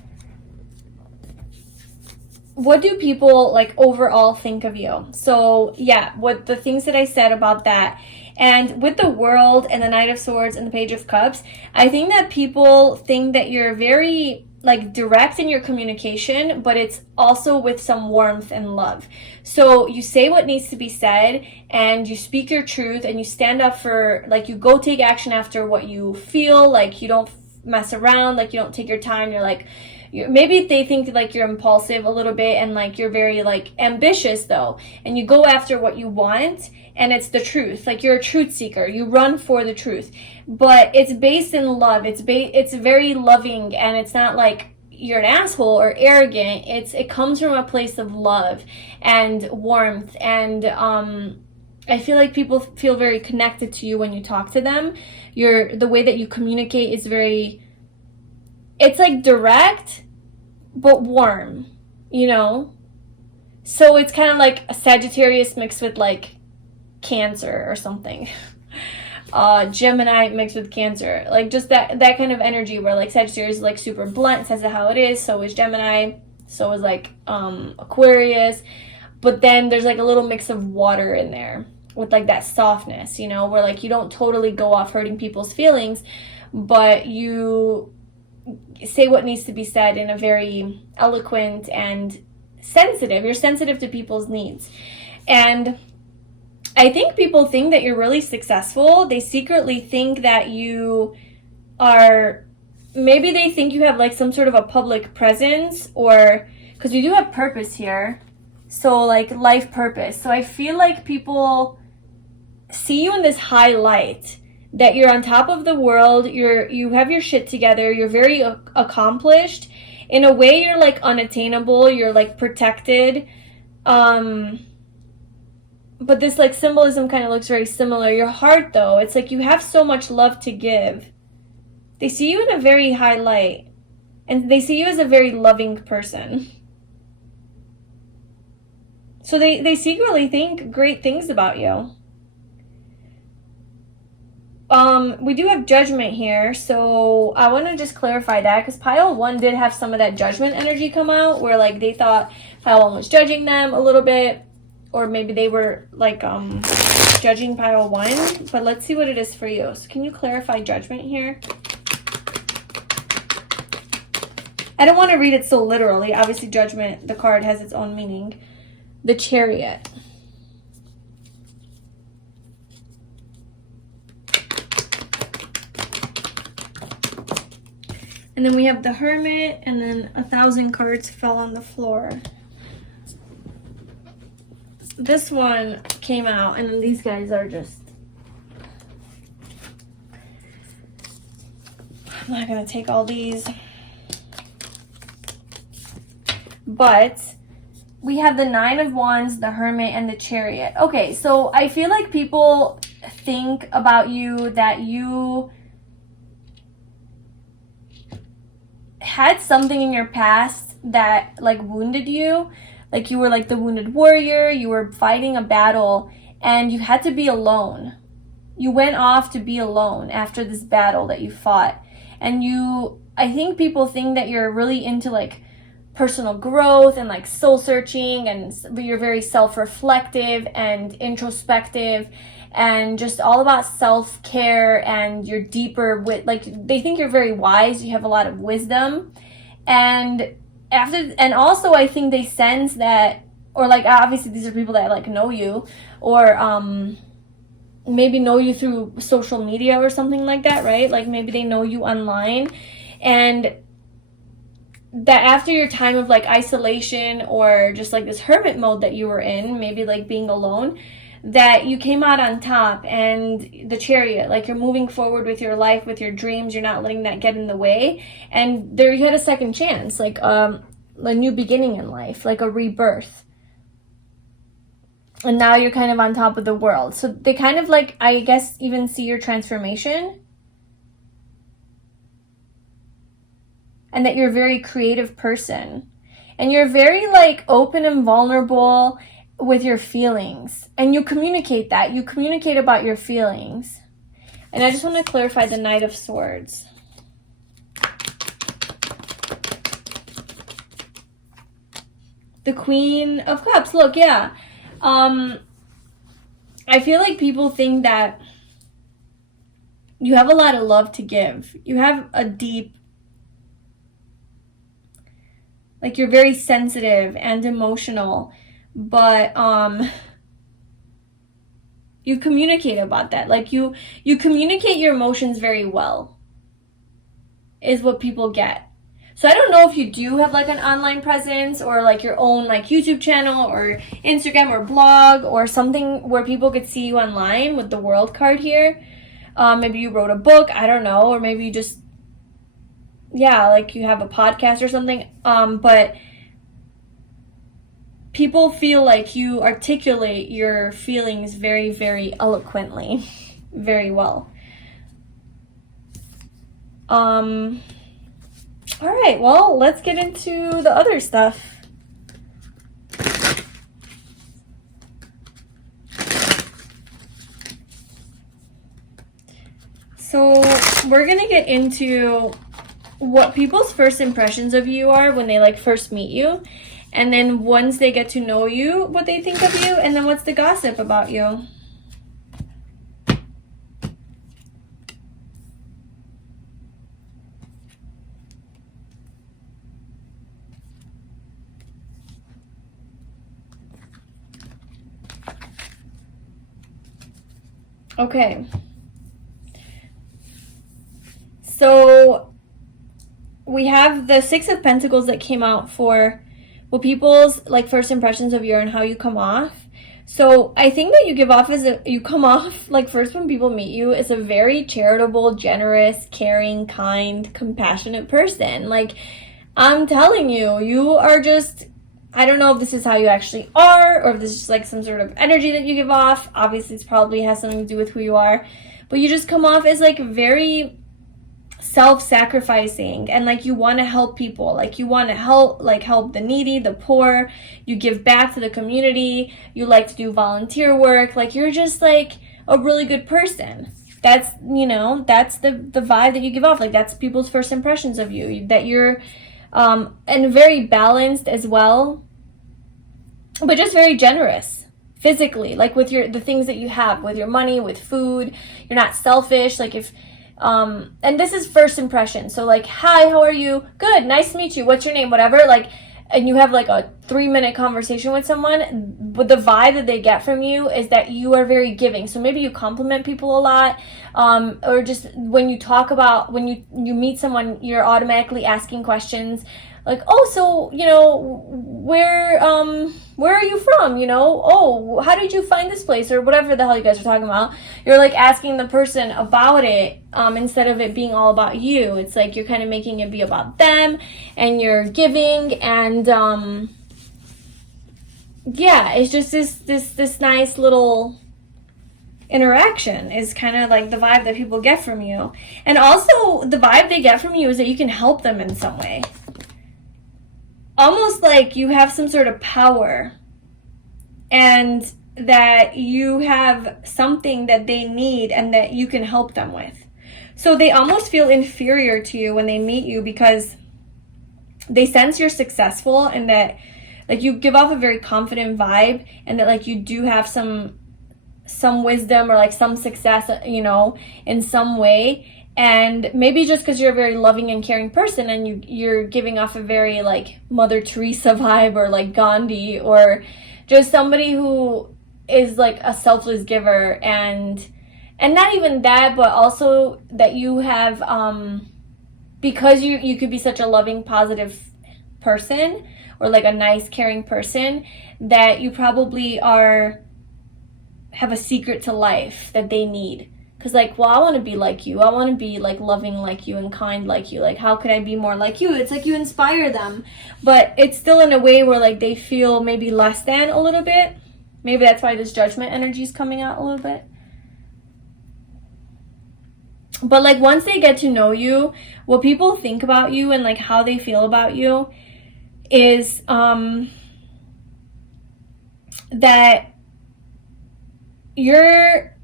what do people, like, overall think of you? So, yeah, what the things that I said about that. And with the World and the Knight of Swords and the Page of Cups, I think that people think that you're very, like, direct in your communication, but it's also with some warmth and love. So you say what needs to be said, and you speak your truth, and you stand up for, like, you go take action after what you feel, like, you don't mess around, like, you don't take your time, you're like, maybe they think like you're impulsive a little bit, and like you're very like ambitious though, and you go after what you want, and it's the truth. Like you're a truth seeker, you run for the truth, but it's based in love. It's very loving, and it's not like you're an asshole or arrogant. It comes from a place of love and warmth, and I feel like people feel very connected to you when you talk to them. The way that you communicate is very, it's like direct but warm, you know? So it's kind of like a Sagittarius mixed with like Cancer or something. Gemini mixed with Cancer, like just that kind of energy where like Sagittarius is like super blunt, says it how it is. So is Gemini, so is like Aquarius, but then there's like a little mix of water in there with like that softness, you know, where like you don't totally go off hurting people's feelings, but you say what needs to be said in a very eloquent and sensitive. You're sensitive to people's needs. And I think people think that you're really successful. They secretly think that you are, maybe they think you have like some sort of a public presence, or because we do have purpose here, so like life purpose. So I feel like people see you in this high light, that you're on top of the world, you have your shit together, you're very accomplished. In a way, you're like unattainable, you're like protected. But this like symbolism kind of looks very similar. Your heart though, it's like you have so much love to give. They see you in a very high light, and they see you as a very loving person. So they secretly think great things about you. We do have judgment here, so I want to just clarify that, because pile 1 did have some of that judgment energy come out, where like they thought pile 1 was judging them a little bit, or maybe they were like judging pile 1. But let's see what it is for you. So can you clarify judgment here? I don't want to read it so literally. Obviously judgment, the card, has its own meaning. The Chariot. And then we have the Hermit, and then 1,000 cards fell on the floor. This one came out, and then these guys are just... I'm not going to take all these. But we have the 9 of Wands, the Hermit, and the Chariot. Okay, so I feel like people think about you that you had something in your past that like wounded you. Like you were like the wounded warrior, you were fighting a battle, and you had to be alone. You went off to be alone after this battle that you fought. And I think people think that you're really into like personal growth and like soul searching, and you're very self-reflective and introspective, and just all about self-care, and you're deeper with, like, they think you're very wise, you have a lot of wisdom. And also I think they sense that, or like obviously these are people that like know you, or maybe know you through social media or something like that, right? Like maybe they know you online, and that after your time of like isolation or just like this hermit mode that you were in, maybe like being alone, that you came out on top. And the Chariot, like you're moving forward with your life, with your dreams, you're not letting that get in the way, and there you had a second chance, like a new beginning in life, like a rebirth. And now you're kind of on top of the world. So they kind of like, I guess, even see your transformation, and that you're a very creative person, and you're very like open and vulnerable with your feelings, and you communicate that. You communicate about your feelings. And I just want to clarify the Knight of Swords. The Queen of Cups. Look, yeah. I feel like people think that you have a lot of love to give. You have a deep, like you're very sensitive and emotional, but you communicate about that. Like you communicate your emotions very well, is what people get. So I don't know if you do have like an online presence or like your own like YouTube channel or Instagram or blog or something where people could see you online with the World card here. Maybe you wrote a book, I don't know, or maybe you just, yeah, like you have a podcast or something. But people feel like you articulate your feelings very, very eloquently, very well. All right, well, let's get into the other stuff. So we're going to get into what people's first impressions of you are when they like first meet you. And then once they get to know you, what they think of you. And then what's the gossip about you. Okay. So we have the Six of Pentacles that came out for what people's like first impressions of you and how you come off. So I think that you give off you come off like first when people meet you as a very charitable, generous, caring, kind, compassionate person. Like I'm telling you, you are just, I don't know if this is how you actually are or if this is just like some sort of energy that you give off. Obviously, it probably has something to do with who you are. But you just come off as like very self-sacrificing and like you want to help people. Like you want to help the needy, the poor. You give back to the community. You like to do volunteer work. Like you're just like a really good person. That's, you know, that's the vibe that you give off. Like that's people's first impressions of you. That you're and very balanced as well, but just very generous physically, like with the things that you have, with your money, with food. You're not selfish. Like if and this is first impression, so like, hi, how are you? Good, nice to meet you, what's your name? Whatever, like, and you have like a 3-minute conversation with someone, but the vibe that they get from you is that you are very giving. So maybe you compliment people a lot, or just when you talk about, when you meet someone, you're automatically asking questions like, oh, so, you know, where are you from? You know, oh, how did you find this place? Or whatever the hell you guys are talking about. You're like asking the person about it, instead of it being all about you. It's like you're kind of making it be about them, and you're giving, and yeah, it's just this nice little interaction is kind of like the vibe that people get from you. And also the vibe they get from you is that you can help them in some way. Almost like you have some sort of power and that you have something that they need and that you can help them with. So they almost feel inferior to you when they meet you because they sense you're successful and that like you give off a very confident vibe and that like you do have some wisdom or like some success, you know, in some way. And maybe just because you're a very loving and caring person and you're giving off a very like Mother Teresa vibe or like Gandhi or just somebody who is like a selfless giver and not even that, but also that you have, because you could be such a loving, positive person or like a nice, caring person that you probably have a secret to life that they need. Because, like, well, I want to be like you. I want to be, like, loving like you and kind like you. Like, how could I be more like you? It's like you inspire them. But it's still in a way where, like, they feel maybe less than a little bit. Maybe that's why this judgment energy is coming out a little bit. But, like, once they get to know you, what people think about you and, like, how they feel about you is that you're...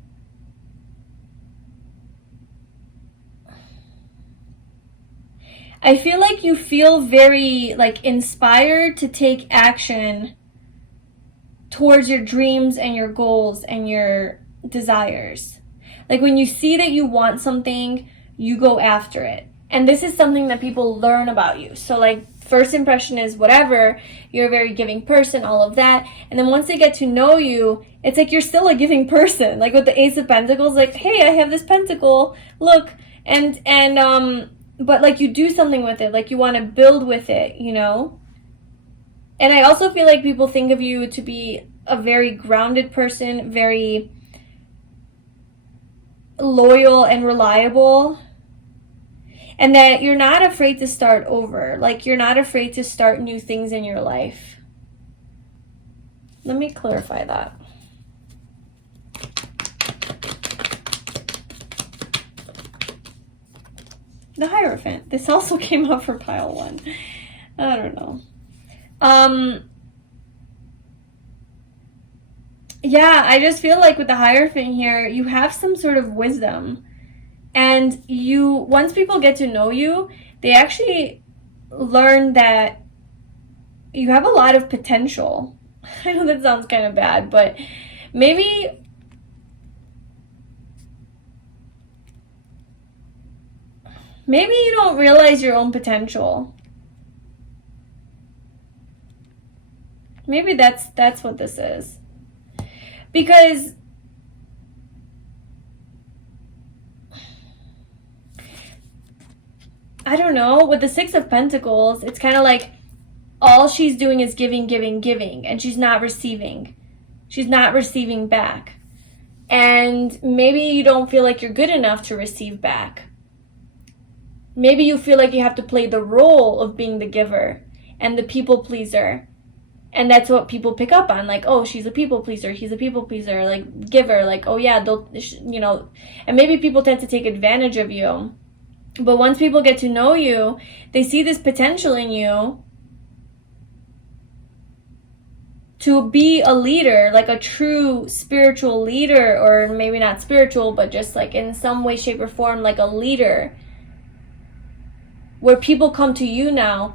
I feel like you feel very like inspired to take action towards your dreams and your goals and your desires. Like when you see that you want something, you go after it. And this is something that people learn about you. So like first impression is whatever, you're a very giving person, all of that. And then once they get to know you, it's like you're still a giving person. Like with the Ace of Pentacles, like, hey, I have this pentacle, look. And but like you do something with it, like you want to build with it, you know? And I also feel like people think of you to be a very grounded person, very loyal and reliable, and that you're not afraid to start over. Like you're not afraid to start new things in your life. Let me clarify that. The Hierophant. This also came up for pile 1. I don't know. Yeah, I just feel like with the Hierophant here, you have some sort of wisdom. And once people get to know you, they actually learn that you have a lot of potential. I know that sounds kind of bad, but maybe you don't realize your own potential. Maybe that's what this is. Because I don't know, with the Six of Pentacles, it's kind of like all she's doing is giving, giving, giving, and she's not receiving. She's not receiving back. And maybe you don't feel like you're good enough to receive back. Maybe you feel like you have to play the role of being the giver and the people pleaser. And that's what people pick up on. Like, oh, she's a people pleaser. He's a people pleaser. Like, giver. Like, oh, yeah, they'll, you know. And maybe people tend to take advantage of you. But once people get to know you, they see this potential in you to be a leader, like a true spiritual leader, or maybe not spiritual, but just like in some way, shape, or form, like a leader, where people come to you now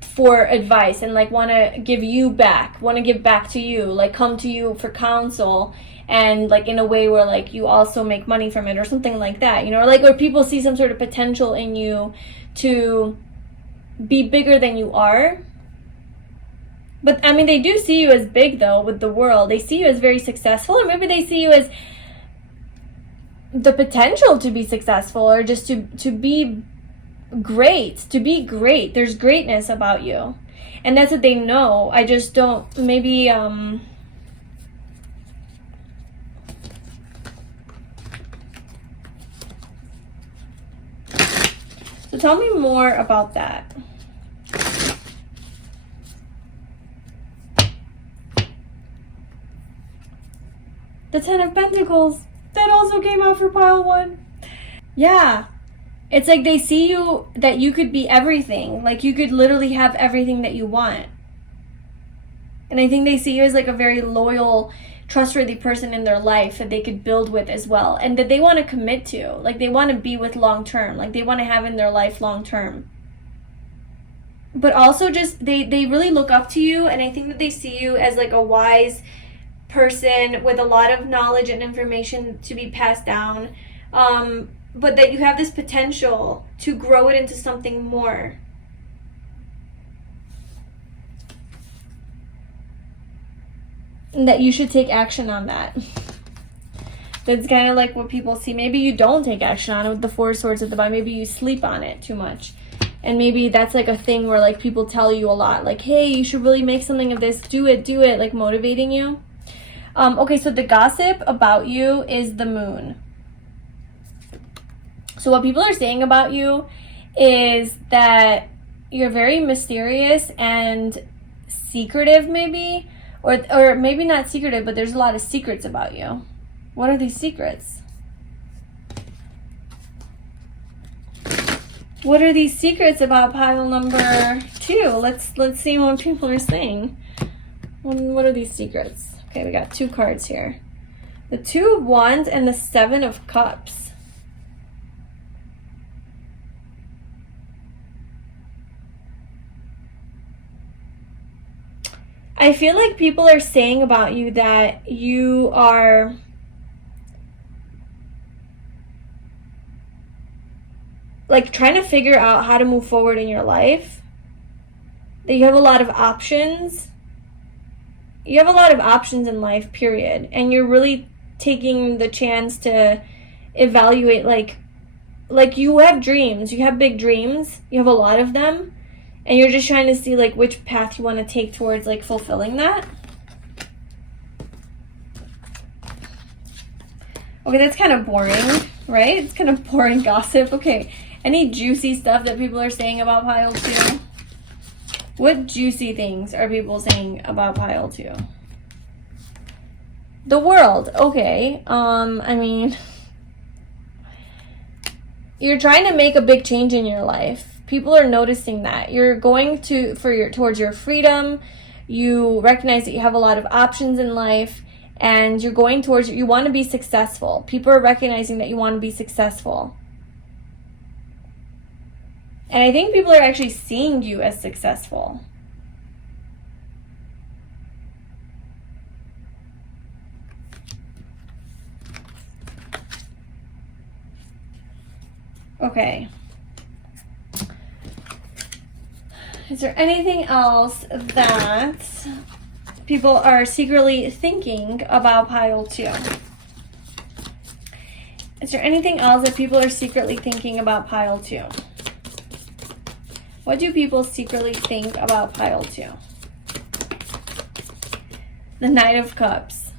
for advice and like want to give you back, want to give back to you, like come to you for counsel, and like in a way where like you also make money from it or something like that, you know, like where people see some sort of potential in you to be bigger than you are. But I mean, they do see you as big though with the world. They see you as very successful, or maybe they see you as the potential to be successful, or just to be great, There's greatness about you, and that's what they know. I just don't, maybe so tell me more about that. The Ten of Pentacles, that also came out for pile 1. Yeah. It's like they see you, that you could be everything. Like you could literally have everything that you want. And I think they see you as like a very loyal, trustworthy person in their life that they could build with as well. And that they want to commit to. Like they want to be with long term. Like they want to have in their life long term. But also just, they really look up to you. And I think that they see you as like a wise person with a lot of knowledge and information to be passed down. But that you have this potential to grow it into something more. And that you should take action on that. That's kind of like what people see. Maybe you don't take action on it with the Four of Swords at the bottom. Maybe you sleep on it too much. And maybe that's like a thing where like people tell you a lot. Like, hey, you should really make something of this. Do it. Like motivating you. Okay, so the gossip about you is the Moon. So what people are saying about you is that you're very mysterious and secretive, maybe, or maybe not secretive, but there's a lot of secrets about you. What are these secrets? What are these secrets about pile number 2? Let's see what people are saying. What are these secrets? Okay, we got 2 cards here. The Two of Wands and the Seven of Cups. I feel like people are saying about you that you are like trying to figure out how to move forward in your life. That you have a lot of options. You have a lot of options in life, period. And you're really taking the chance to evaluate like like, you have dreams. You have big dreams. You have a lot of them. And you're just trying to see, like, which path you want to take towards, like, fulfilling that. Okay, that's kind of boring, right? It's kind of boring gossip. Okay, any juicy stuff that people are saying about pile 2? What juicy things are people saying about pile 2? The world. Okay. I mean, you're trying to make a big change in your life. People are noticing that. You're going towards your freedom. You recognize that you have a lot of options in life, and you're going towards, you want to be successful. People are recognizing that you want to be successful. And I think people are actually seeing you as successful. Okay. Is there anything else that people are secretly thinking about pile 2? Is there anything else that people are secretly thinking about pile 2? What do people secretly think about pile 2? The Knight of Cups.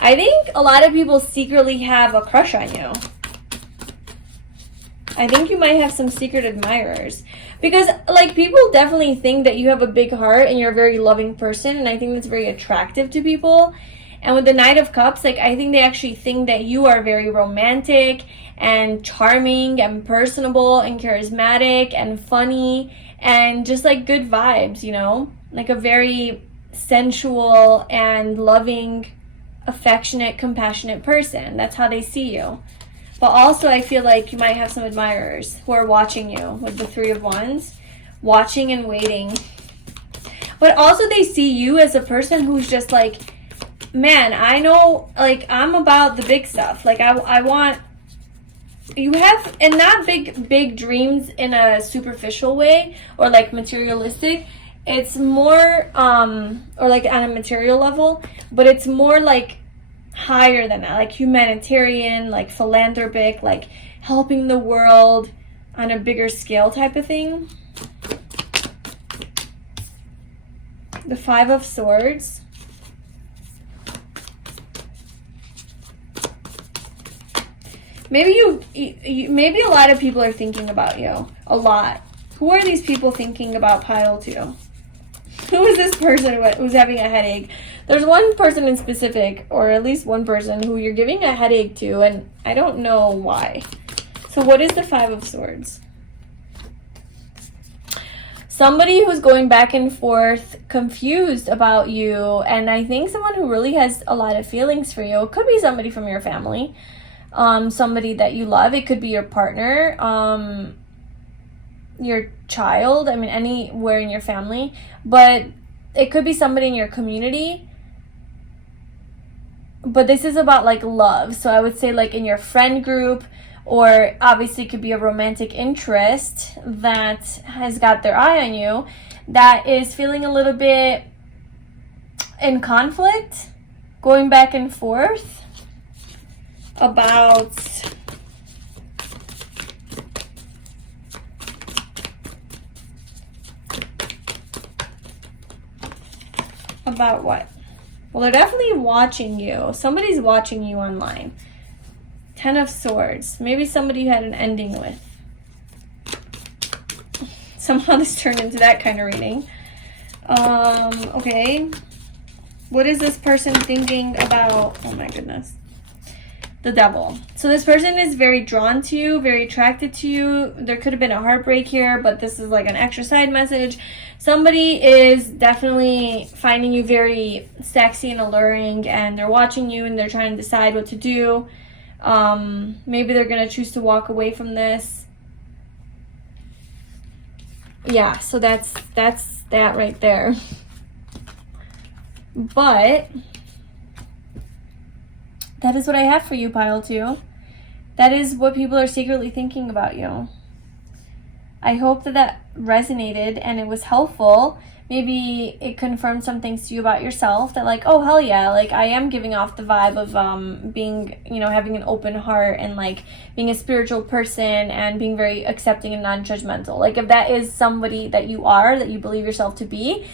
I think a lot of people secretly have a crush on you. I think you might have some secret admirers. Because, like, people definitely think that you have a big heart and you're a very loving person. And I think that's very attractive to people. And with the Knight of Cups, like, I think they actually think that you are very romantic and charming and personable and charismatic and funny and just, like, good vibes, you know? Like a very sensual and loving, affectionate, compassionate person. That's how they see you. But also, I feel like you might have some admirers who are watching you with the Three of Wands, watching and waiting. But also, they see you as a person who's just like, man, I know, like, I'm about the big stuff. Like, I want, you have, and not big dreams in a superficial way or like materialistic. It's more, or like on a material level, but it's more like higher than that, like humanitarian, like philanthropic, like helping the world on a bigger scale type of thing. The Five of Swords. Maybe maybe a lot of people are thinking about you. A lot. Who are these people thinking about pile 2? Who is this person who's having a headache? There's one person in specific, or at least one person, who you're giving a headache to, and I don't know why. So what is the Five of Swords? Somebody who's going back and forth, confused about you, and I think someone who really has a lot of feelings for you. It could be somebody from your family, somebody that you love. It could be your partner, your child, I mean, anywhere in your family, but it could be somebody in your community. But this is about like love. So I would say like in your friend group, or obviously it could be a romantic interest that has got their eye on you, that is feeling a little bit in conflict, going back and forth about what? Well, they're definitely watching you. Somebody's watching you online. Ten of Swords. Maybe somebody you had an ending with. Somehow this turned into that kind of reading. Okay. What is this person thinking about? Oh my goodness. The Devil. So this person is very drawn to you, very attracted to you. There could have been a heartbreak here, but this is like an extra side message. Somebody is definitely finding you very sexy and alluring, and they're watching you and they're trying to decide what to do. Maybe they're going to choose to walk away from this. Yeah, so that's that right there. But that is what I have for you, pile 2. That is what people are secretly thinking about you. I hope that resonated and it was helpful. maybe it confirms some things to you about yourself that like, oh, hell yeah, like I am giving off the vibe of being, you know, having an open heart and like being a spiritual person and being very accepting and non-judgmental. Like if that is somebody that you are, that you believe yourself to be,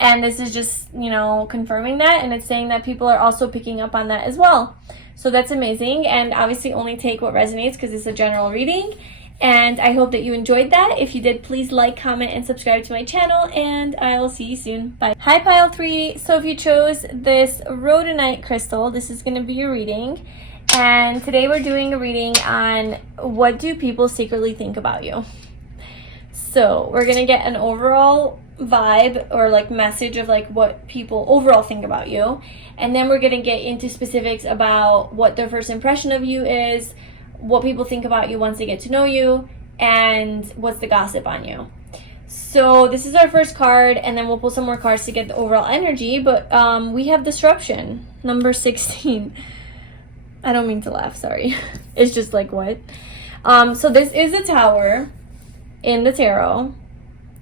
and this is just, you know, confirming that, and it's saying that people are also picking up on that as well. So that's amazing, and obviously only take what resonates because it's a general reading. And I hope that you enjoyed that. If you did, please like, comment, and subscribe to my channel, and I will see you soon. Bye. Hi, Pile 3. So if you chose this Rhodonite crystal, this is going to be your reading. And today we're doing a reading on what do people secretly think about you. So we're going to get an overall vibe or like message of like what people overall think about you. And then we're going to get into specifics about what their first impression of you is, what people think about you once they get to know you, and what's the gossip on you. So this is our first card, and then we'll pull some more cards to get the overall energy, but we have disruption, number 16. I don't mean to laugh, sorry. It's just like, what? So this is a tower in the tarot,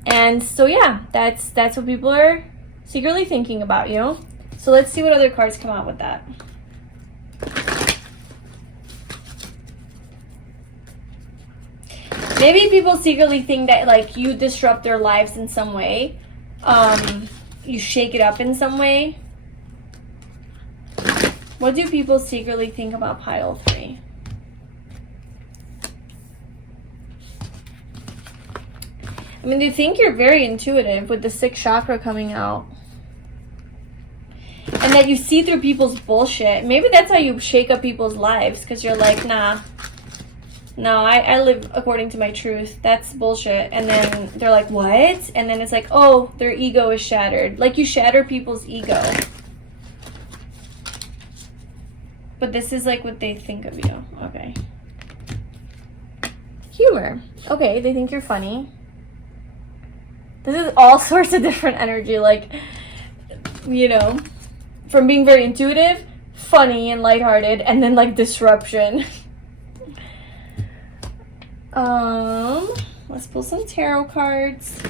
and so yeah, that's what people are secretly thinking about you. So let's see what other cards come out with that. Maybe people secretly think that like you disrupt their lives in some way. You shake it up in some way. What do people secretly think about pile 3? I mean, they think you're very intuitive with the 6th chakra coming out. And that you see through people's bullshit. Maybe that's how you shake up people's lives, because you're like, nah. No, I live according to my truth. That's bullshit. And then they're like, what? And then it's like, oh, their ego is shattered. Like you shatter people's ego. But this is like what they think of you. Okay. Humor. Okay, they think you're funny. This is all sorts of different energy. Like, you know, from being very intuitive, funny and lighthearted, and then like disruption. Let's pull some tarot cards.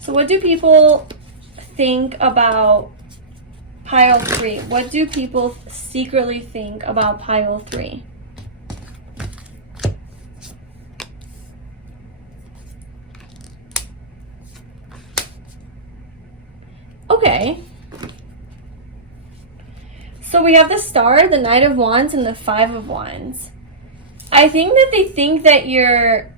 So what do people think about pile 3? What do people secretly think about pile 3? Okay. So we have the Star, the Knight of Wands, and the 5 of Wands. I think that they think that you're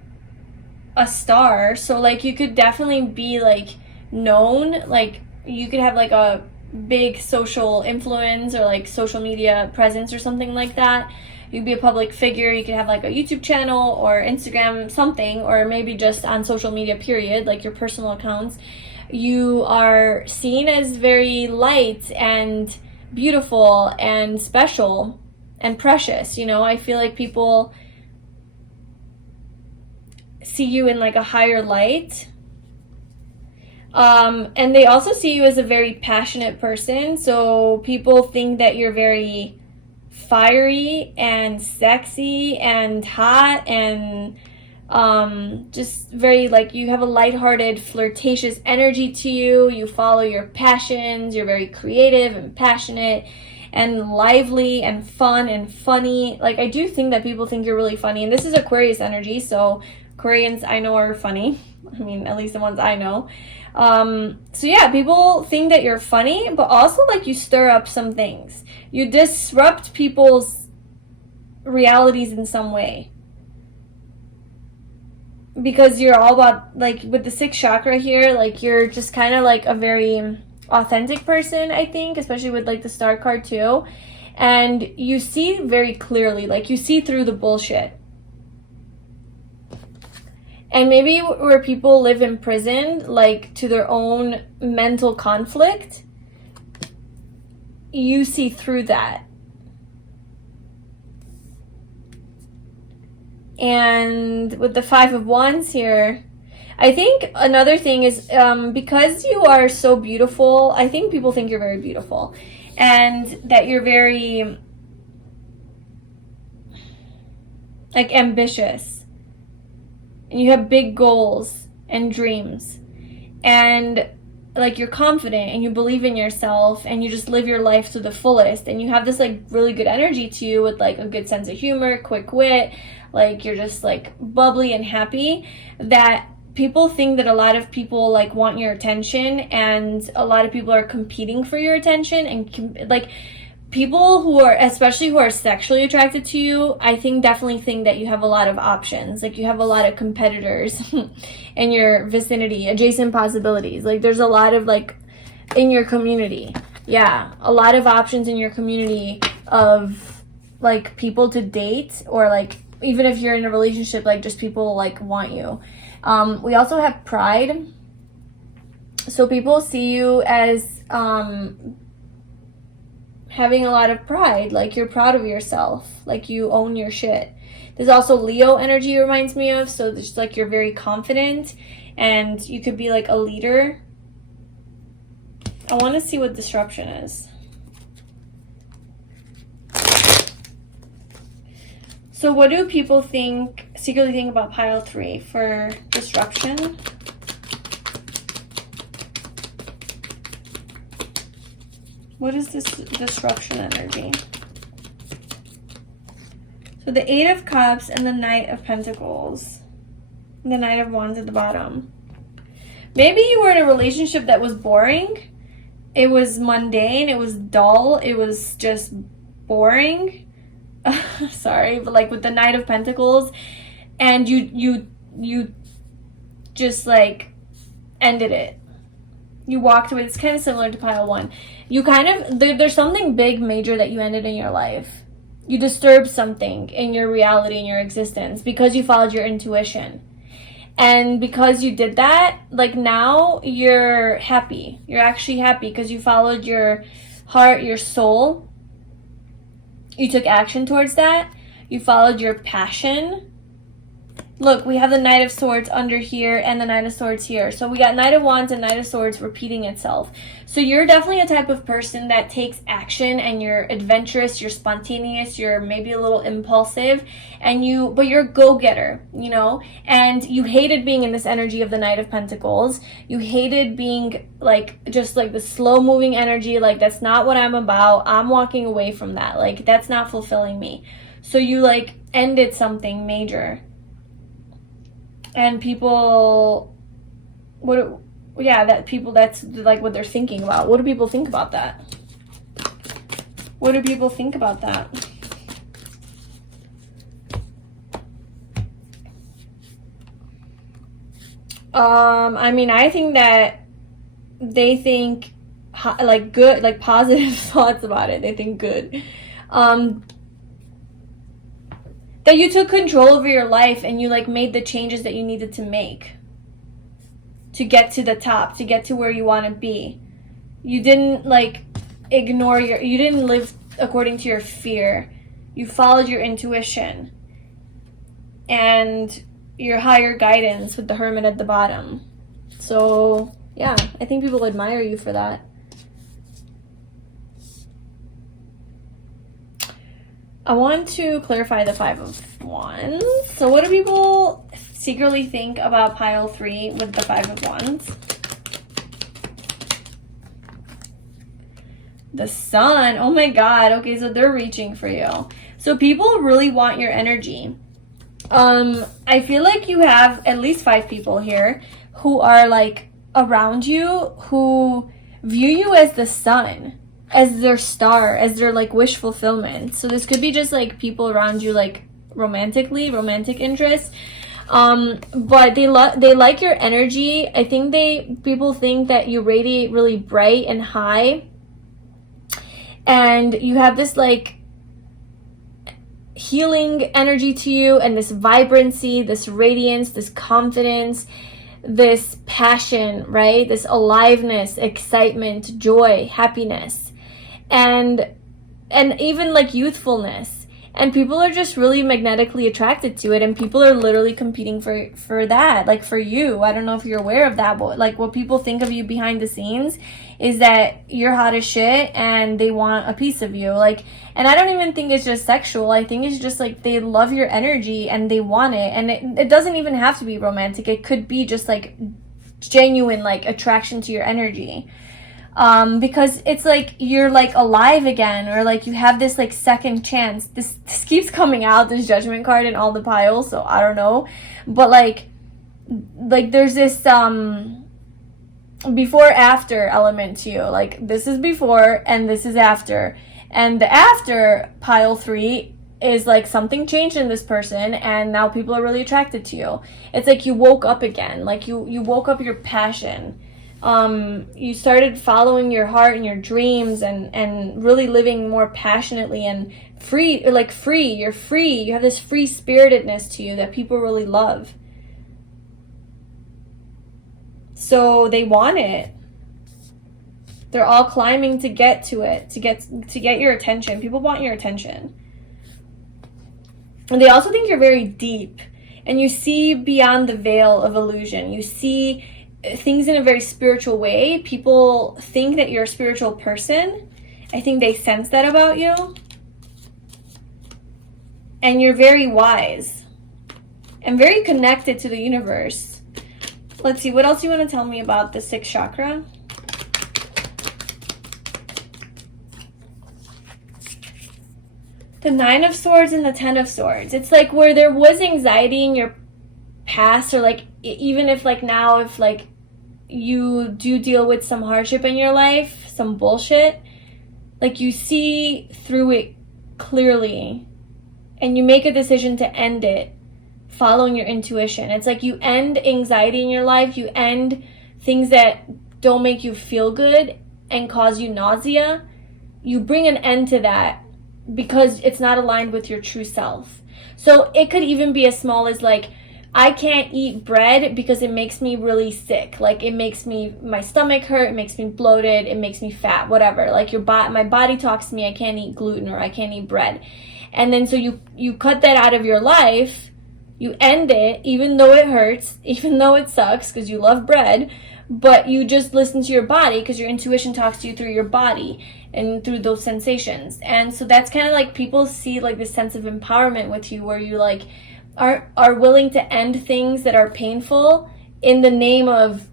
a star, so like you could definitely be like known, like you could have like a big social influence or like social media presence or something like that. You'd be a public figure. You could have like a YouTube channel or Instagram something, or maybe just on social media period, like your personal accounts. You are seen as very light and beautiful and special and precious. You know, I feel like people see you in like a higher light, and they also see you as a very passionate person. So people think that you're very fiery and sexy and hot and just very like you have a lighthearted, flirtatious energy to you. You follow your passions. You're very creative and passionate and lively and fun and funny. Like I do think that people think you're really funny, and this is Aquarius energy, so Aquarians I know are funny. I mean, at least the ones I know. So yeah, people think that you're funny, but also like you stir up some things. You disrupt people's realities in some way. Because you're all about, like, with the 6th chakra here, like, you're just kind of, like, a very authentic person, I think, especially with, like, the Star card, too. And you see very clearly, like, you see through the bullshit. And maybe where people live imprisoned, like, to their own mental conflict, you see through that. And with the 5 of Wands here, I think another thing is because you are so beautiful, I think people think you're very beautiful. And that you're very, like, ambitious. And you have big goals and dreams. And like you're confident and you believe in yourself and you just live your life to the fullest, and you have this like really good energy to you with like a good sense of humor, quick wit, like you're just like bubbly and happy, that people think that a lot of people like want your attention, and a lot of people are competing for your attention, and like people who are, especially who are sexually attracted to you, I think definitely think that you have a lot of options. Like you have a lot of competitors in your vicinity, adjacent possibilities. Like there's a lot of like in your community. Yeah, a lot of options in your community of like people to date, or like even if you're in a relationship, like just people like want you. We also have pride. So people see you as having a lot of pride, like you're proud of yourself, like you own your shit. There's also Leo energy reminds me of, so it's like you're very confident and you could be like a leader. I want to see what disruption is. So what do people secretly think about pile 3 for disruption? What is this disruption energy? So the 8 of Cups and the Knight of Pentacles. And the Knight of Wands at the bottom. Maybe you were in a relationship that was boring. It was mundane. It was dull. It was just boring. Sorry, but like with the Knight of Pentacles. And you just like ended it. You walked away. It's kind of similar to pile 1. You kind of, there's something big, major that you ended in your life. You disturbed something in your reality, in your existence, because you followed your intuition. And because you did that, like now you're happy. You're actually happy because you followed your heart, your soul. You took action towards that. You followed your passion. Look, we have the Knight of Swords under here and the Knight of Swords here. So we got Knight of Wands and Knight of Swords repeating itself. So you're definitely a type of person that takes action, and you're adventurous, you're spontaneous, you're maybe a little impulsive, but you're a go-getter, you know? And you hated being in this energy of the Knight of Pentacles. You hated being like, just like the slow-moving energy, like that's not what I'm about. I'm walking away from that. Like that's not fulfilling me. So you like ended something major. And people, that's like what they're thinking about. What do people think about that? What do people think about that? I mean, I think that they think like good, like positive thoughts about it. They think good. That you took control over your life and you like made the changes that you needed to make to get to the top, to get to where you want to be. You didn't like you didn't live according to your fear. You followed your intuition and your higher guidance with the Hermit at the bottom. So yeah, I think people admire you for that. I want to clarify the 5 of Wands. So what do people secretly think about pile 3 with the 5 of Wands? The Sun. Oh my God. Okay, so they're reaching for you. So people really want your energy. I feel like you have at least 5 people here who are like around you, who view you as the sun, as their star, as their like wish fulfillment. So this could be just like people around you, like romantic interest. But they like your energy. I think people think that you radiate really bright and high, and you have this like healing energy to you, and this vibrancy, this radiance, this confidence, this passion, right? This aliveness, excitement, joy, happiness, and even like youthfulness. And people are just really magnetically attracted to it, and people are literally competing for that, like for you. I don't know if you're aware of that, but like what people think of you behind the scenes is that you're hot as shit and they want a piece of you. Like, and I don't even think it's just sexual. I think it's just like they love your energy and they want it. And it doesn't even have to be romantic. It could be just like genuine like attraction to your energy. Because it's like you're like alive again, or like you have this like second chance. This keeps coming out, this Judgment card in all the piles, so I don't know. But like there's this before after element to you. Like this is before and this is after. And the after pile 3 is like something changed in this person and now people are really attracted to you. It's like you woke up again. Like you woke up your passion. You started following your heart and your dreams and really living more passionately and free, or like free. You're free. You have this free spiritedness to you that people really love. So they want it. They're all climbing to get to it, to get your attention. People want your attention. And they also think you're very deep and you see beyond the veil of illusion. You see things in a very spiritual way. People think that you're a spiritual person. I think they sense that about you. And you're very wise and very connected to the universe. Let's see, what else do you want to tell me about the 6th chakra? The 9 of Swords and the 10 of Swords. It's like where there was anxiety in your past, or like even if like now, if like you do deal with some hardship in your life, some bullshit, like you see through it clearly and you make a decision to end it following your intuition. It's like you end anxiety in your life, you end things that don't make you feel good and cause you nausea. You bring an end to that because it's not aligned with your true self. So it could even be as small as like, I can't eat bread because it makes me really sick. Like it makes my stomach hurt, it makes me bloated, it makes me fat, whatever. Like my body talks to me, I can't eat gluten or I can't eat bread. And then so you cut that out of your life, you end it, even though it hurts, even though it sucks because you love bread, but you just listen to your body because your intuition talks to you through your body and through those sensations. And so that's kind of like people see like this sense of empowerment with you, where you like are willing to end things that are painful in the name of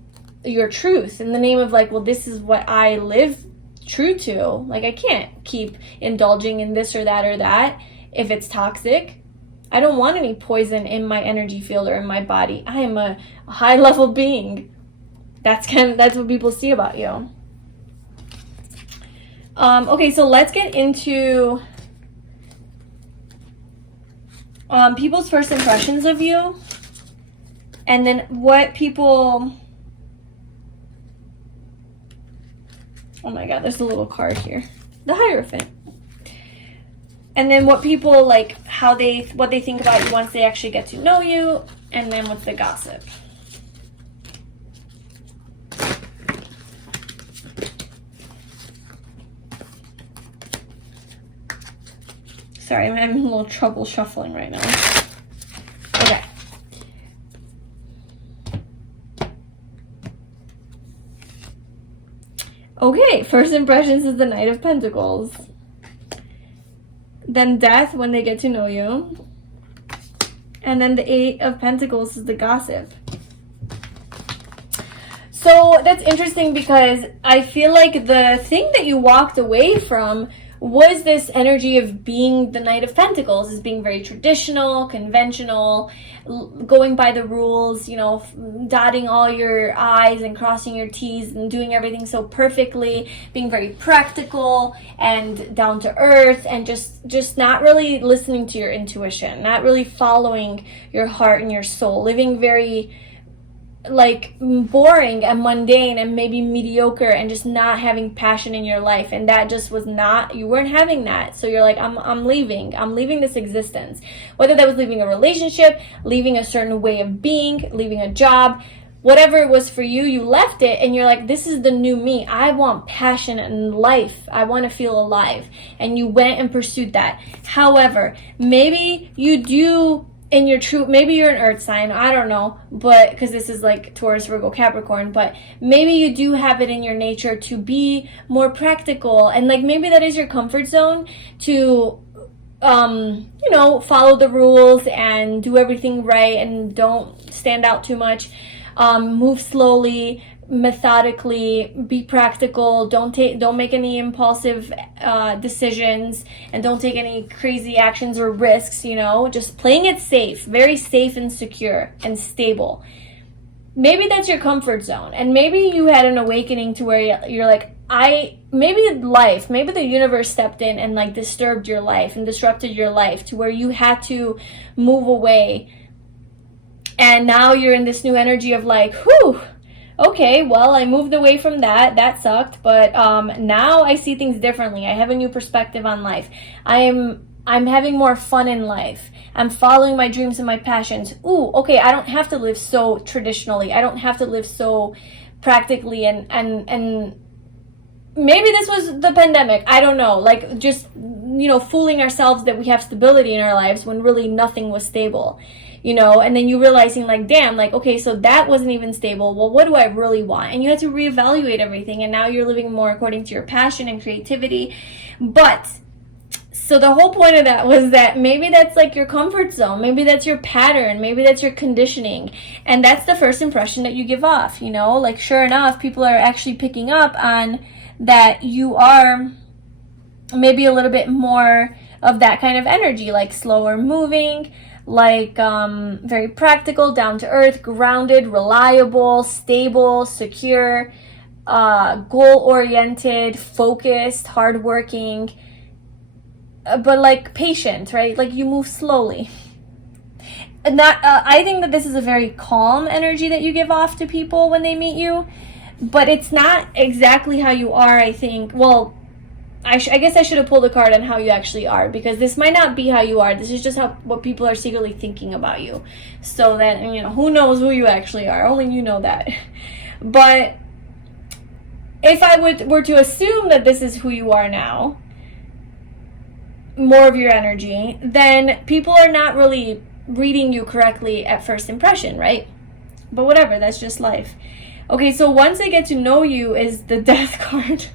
your truth, in the name of like, well, this is what I live true to. Like I can't keep indulging in this or that if it's toxic. I don't want any poison in my energy field or in my body. I am a high level being. That's what people see about you. Okay, so let's get into people's first impressions of you, and then what people, oh my god, there's a little card here, the Hierophant, and then what people like, what they think about you once they actually get to know you, and then what's the gossip. Sorry, I'm having a little trouble shuffling right now. Okay. Okay, first impressions is the Knight of Pentacles. Then Death when they get to know you. And then the 8 of Pentacles is the Gossip. So that's interesting because I feel like the thing that you walked away from was this energy of being the Knight of Pentacles, is being very traditional, conventional, going by the rules, you know, dotting all your I's and crossing your T's and doing everything so perfectly, being very practical and down to earth, and just not really listening to your intuition, not really following your heart and your soul, living very like boring and mundane and maybe mediocre, and just not having passion in your life. And that just was not, you weren't having that. So you're like, I'm leaving this existence. Whether that was leaving a relationship, leaving a certain way of being, leaving a job, whatever it was for you, you left it and you're like, this is the new me. I want passion in life. I want to feel alive. And you went and pursued that. However, maybe you do, in your true, maybe you're an earth sign, I don't know, but because this is like Taurus, Virgo, Capricorn, but maybe you do have it in your nature to be more practical, and like maybe that is your comfort zone, to you know, follow the rules and do everything right and don't stand out too much. Move slowly, methodically, be practical, don't make any impulsive decisions, and don't take any crazy actions or risks, you know, just playing it safe, very safe and secure and stable. Maybe that's your comfort zone, and maybe you had an awakening to where you're like, maybe the universe stepped in and like disturbed your life and disrupted your life to where you had to move away, and now you're in this new energy of like, whew, okay, well, I moved away from that sucked, but now I see things differently. I have a new perspective on life. I'm having more fun in life. I'm following my dreams and my passions. Ooh, okay, I don't have to live so traditionally. I don't have to live so practically, and maybe this was the pandemic. I don't know. Like, just, you know, fooling ourselves that we have stability in our lives when really nothing was stable, you know, and then you realizing like, damn, like, okay, so that wasn't even stable. Well, what do I really want? And you had to reevaluate everything, and now you're living more according to your passion and creativity. But so the whole point of that was that maybe that's like your comfort zone. Maybe that's your pattern. Maybe that's your conditioning. And that's the first impression that you give off, you know? Like, sure enough, people are actually picking up on that you are maybe a little bit more of that kind of energy, like slower moving, like very practical, down to earth, grounded, reliable, stable, secure, goal-oriented, focused, hardworking, but like patient, right? Like you move slowly. And I think that this is a very calm energy that you give off to people when they meet you, but it's not exactly how you are, I think. Well, I guess I should have pulled a card on how you actually are, because this might not be how you are. This is just what people are secretly thinking about you. So that, you know, who knows who you actually are? Only you know that. But if I were to assume that this is who you are now, more of your energy, then people are not really reading you correctly at first impression, right? But whatever, that's just life. Okay, so once they get to know you is the Death card.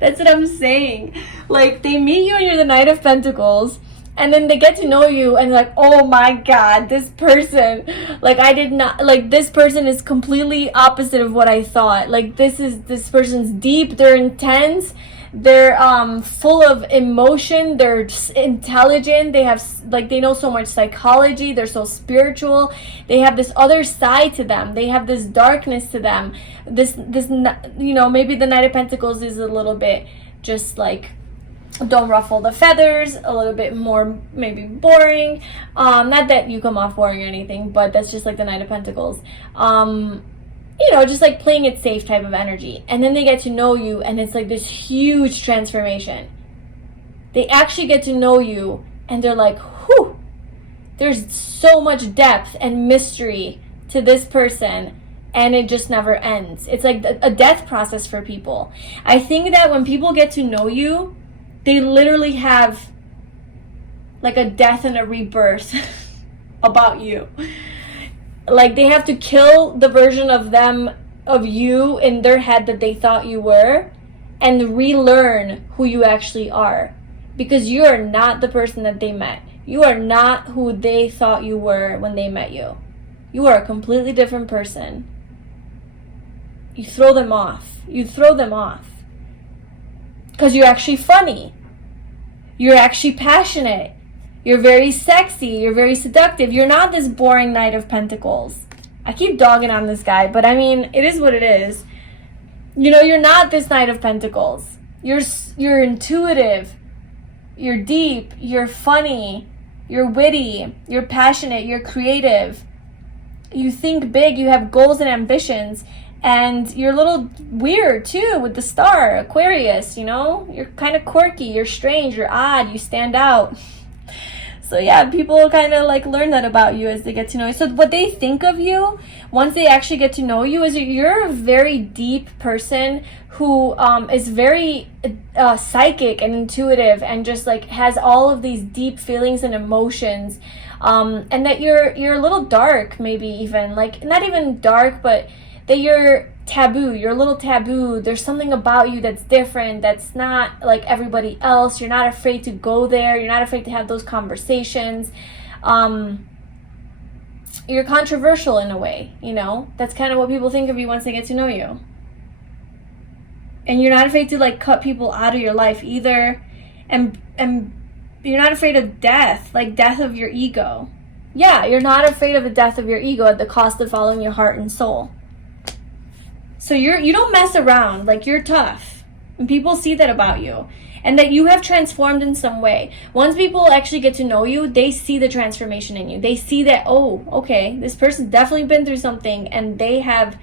That's what I'm saying. Like, they meet you and you're the Knight of Pentacles, and then they get to know you and like, oh my God, this person, like, this person is completely opposite of what I thought. Like, this person's deep, they're intense, they're full of emotion, they're intelligent, they know so much psychology, they're so spiritual, they have this other side to them, they have this darkness to them, this you know, maybe the Knight of Pentacles is a little bit just like, don't ruffle the feathers, a little bit more maybe boring, not that you come off boring or anything, but that's just like the Knight of Pentacles. You know, just like playing it safe type of energy. And then they get to know you, and it's like this huge transformation. They actually get to know you, and they're like, whew, there's so much depth and mystery to this person, and it just never ends. It's like a death process for people. I think that when people get to know you, they literally have like a death and a rebirth about you. Like, they have to kill the version of you in their head that they thought you were, and relearn who you actually are, because you are not the person that they met. You are not who they thought you were when they met you. You are a completely different person. You throw them off. Because you're actually funny. You're actually passionate. You're very sexy. You're very seductive. You're not this boring Knight of Pentacles. I keep dogging on this guy, but I mean, it is what it is. You know, you're not this Knight of Pentacles. You're intuitive. You're deep. You're funny. You're witty. You're passionate. You're creative. You think big. You have goals and ambitions. And you're a little weird too with the star, Aquarius, you know? You're kind of quirky. You're strange. You're odd. You stand out. So yeah, people kind of like learn that about you as they get to know you. So what they think of you once they actually get to know you is that you're a very deep person who is very psychic and intuitive, and just like has all of these deep feelings and emotions, and that you're a little dark, maybe even like not even dark, but that you're taboo. You're a little taboo. There's something about you that's different, that's not like everybody else. You're not afraid to go there. You're not afraid to have those conversations. you're controversial in a way, you know? That's kind of what people think of you once they get to know you. And you're not afraid to like cut people out of your life either. And you're not afraid of death, like death of your ego. Yeah, you're not afraid of the death of your ego at the cost of following your heart and soul. So you don't mess around, like you're tough. And people see that about you. And that you have transformed in some way. Once people actually get to know you, they see the transformation in you. They see that, oh, okay, this person's definitely been through something and they have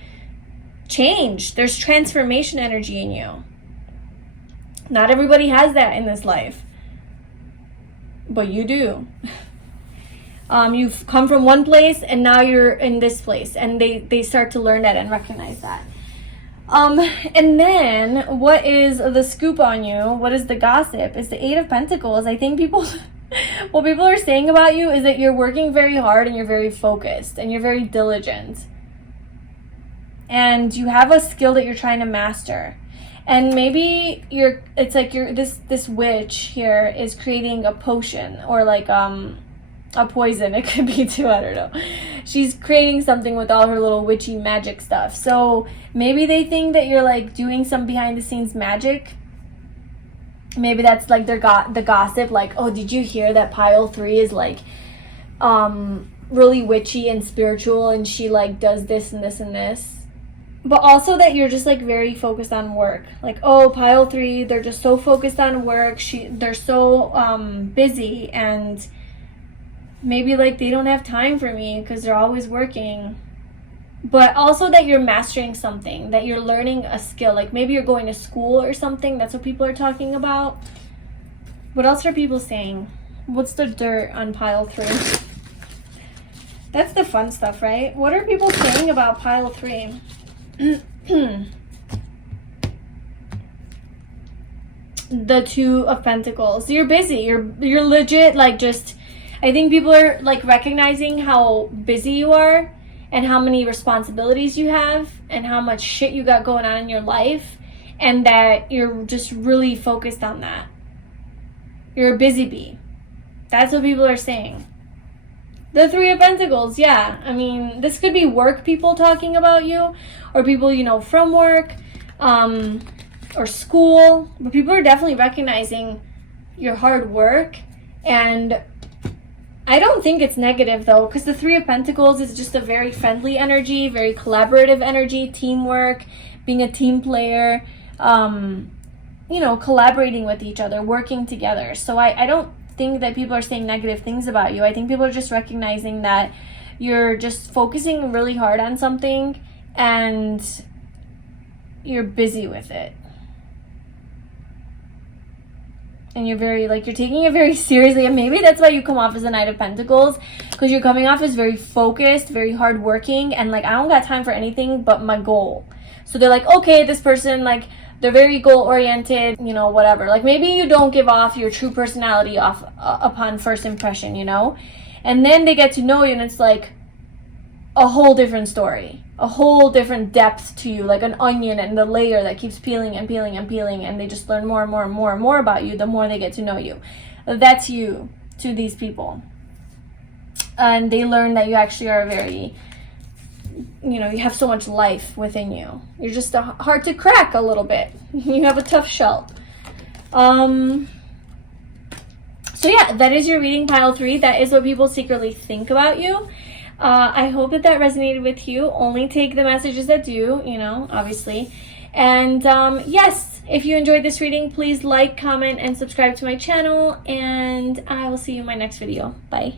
changed. There's transformation energy in you. Not everybody has that in this life. But you do. You've come from one place and now you're in this place. And they start to learn that and recognize that. And then what is the scoop on you? What is the gossip? It's the 8 of Pentacles. I think what people are saying about you is that you're working very hard and you're very focused and you're very diligent. And you have a skill that you're trying to master. And maybe this witch here is creating a potion or like, a poison. It could be too, I don't know. She's creating something with all her little witchy magic stuff. So maybe they think that you're like doing some behind the scenes magic. Maybe that's like the gossip, like, oh, did you hear that pile 3 is like really witchy and spiritual and she like does this and this and this. But also that you're just like very focused on work. Like, oh, pile 3, they're just so focused on work. They're so busy, and maybe like they don't have time for me because they're always working. But also that you're mastering something, that you're learning a skill. Like maybe you're going to school or something. That's what people are talking about. What else are people saying? What's the dirt on pile 3? That's the fun stuff, right? What are people saying about pile 3? The 2 of Pentacles. You're busy. You're legit like just... I think people are like recognizing how busy you are and how many responsibilities you have and how much shit you got going on in your life, and that you're just really focused on that. You're a busy bee. That's what people are saying. The 3 of Pentacles, yeah. I mean, this could be work people talking about you, or people, you know, from work, or school. But people are definitely recognizing your hard work. And I don't think it's negative though, because the 3 of Pentacles is just a very friendly energy, very collaborative energy, teamwork, being a team player, you know, collaborating with each other, working together. So I don't think that people are saying negative things about you. I think people are just recognizing that you're just focusing really hard on something and you're busy with it. And you're very, like, you're taking it very seriously. And maybe that's why you come off as a Knight of Pentacles, because you're coming off as very focused, very hardworking, and like, I don't got time for anything but my goal. So they're like, okay, this person, like, they're very goal-oriented, you know, whatever. Like, maybe you don't give off your true personality off upon first impression, you know? And then they get to know you, and it's like a whole different story. A whole different depth to you, like an onion, and the layer that keeps peeling and peeling and peeling, and they just learn more and more and more and more about you the more they get to know you. That's you to these people. And they learn that you actually are very... you know, you have so much life within you. You're just hard to crack a little bit. You have a tough shell. So yeah, that is your reading, pile 3. That is what people secretly think about you. I hope that resonated with you. Only take the messages that do, you know, obviously. And yes, if you enjoyed this reading, please like, comment, and subscribe to my channel. And I will see you in my next video. Bye.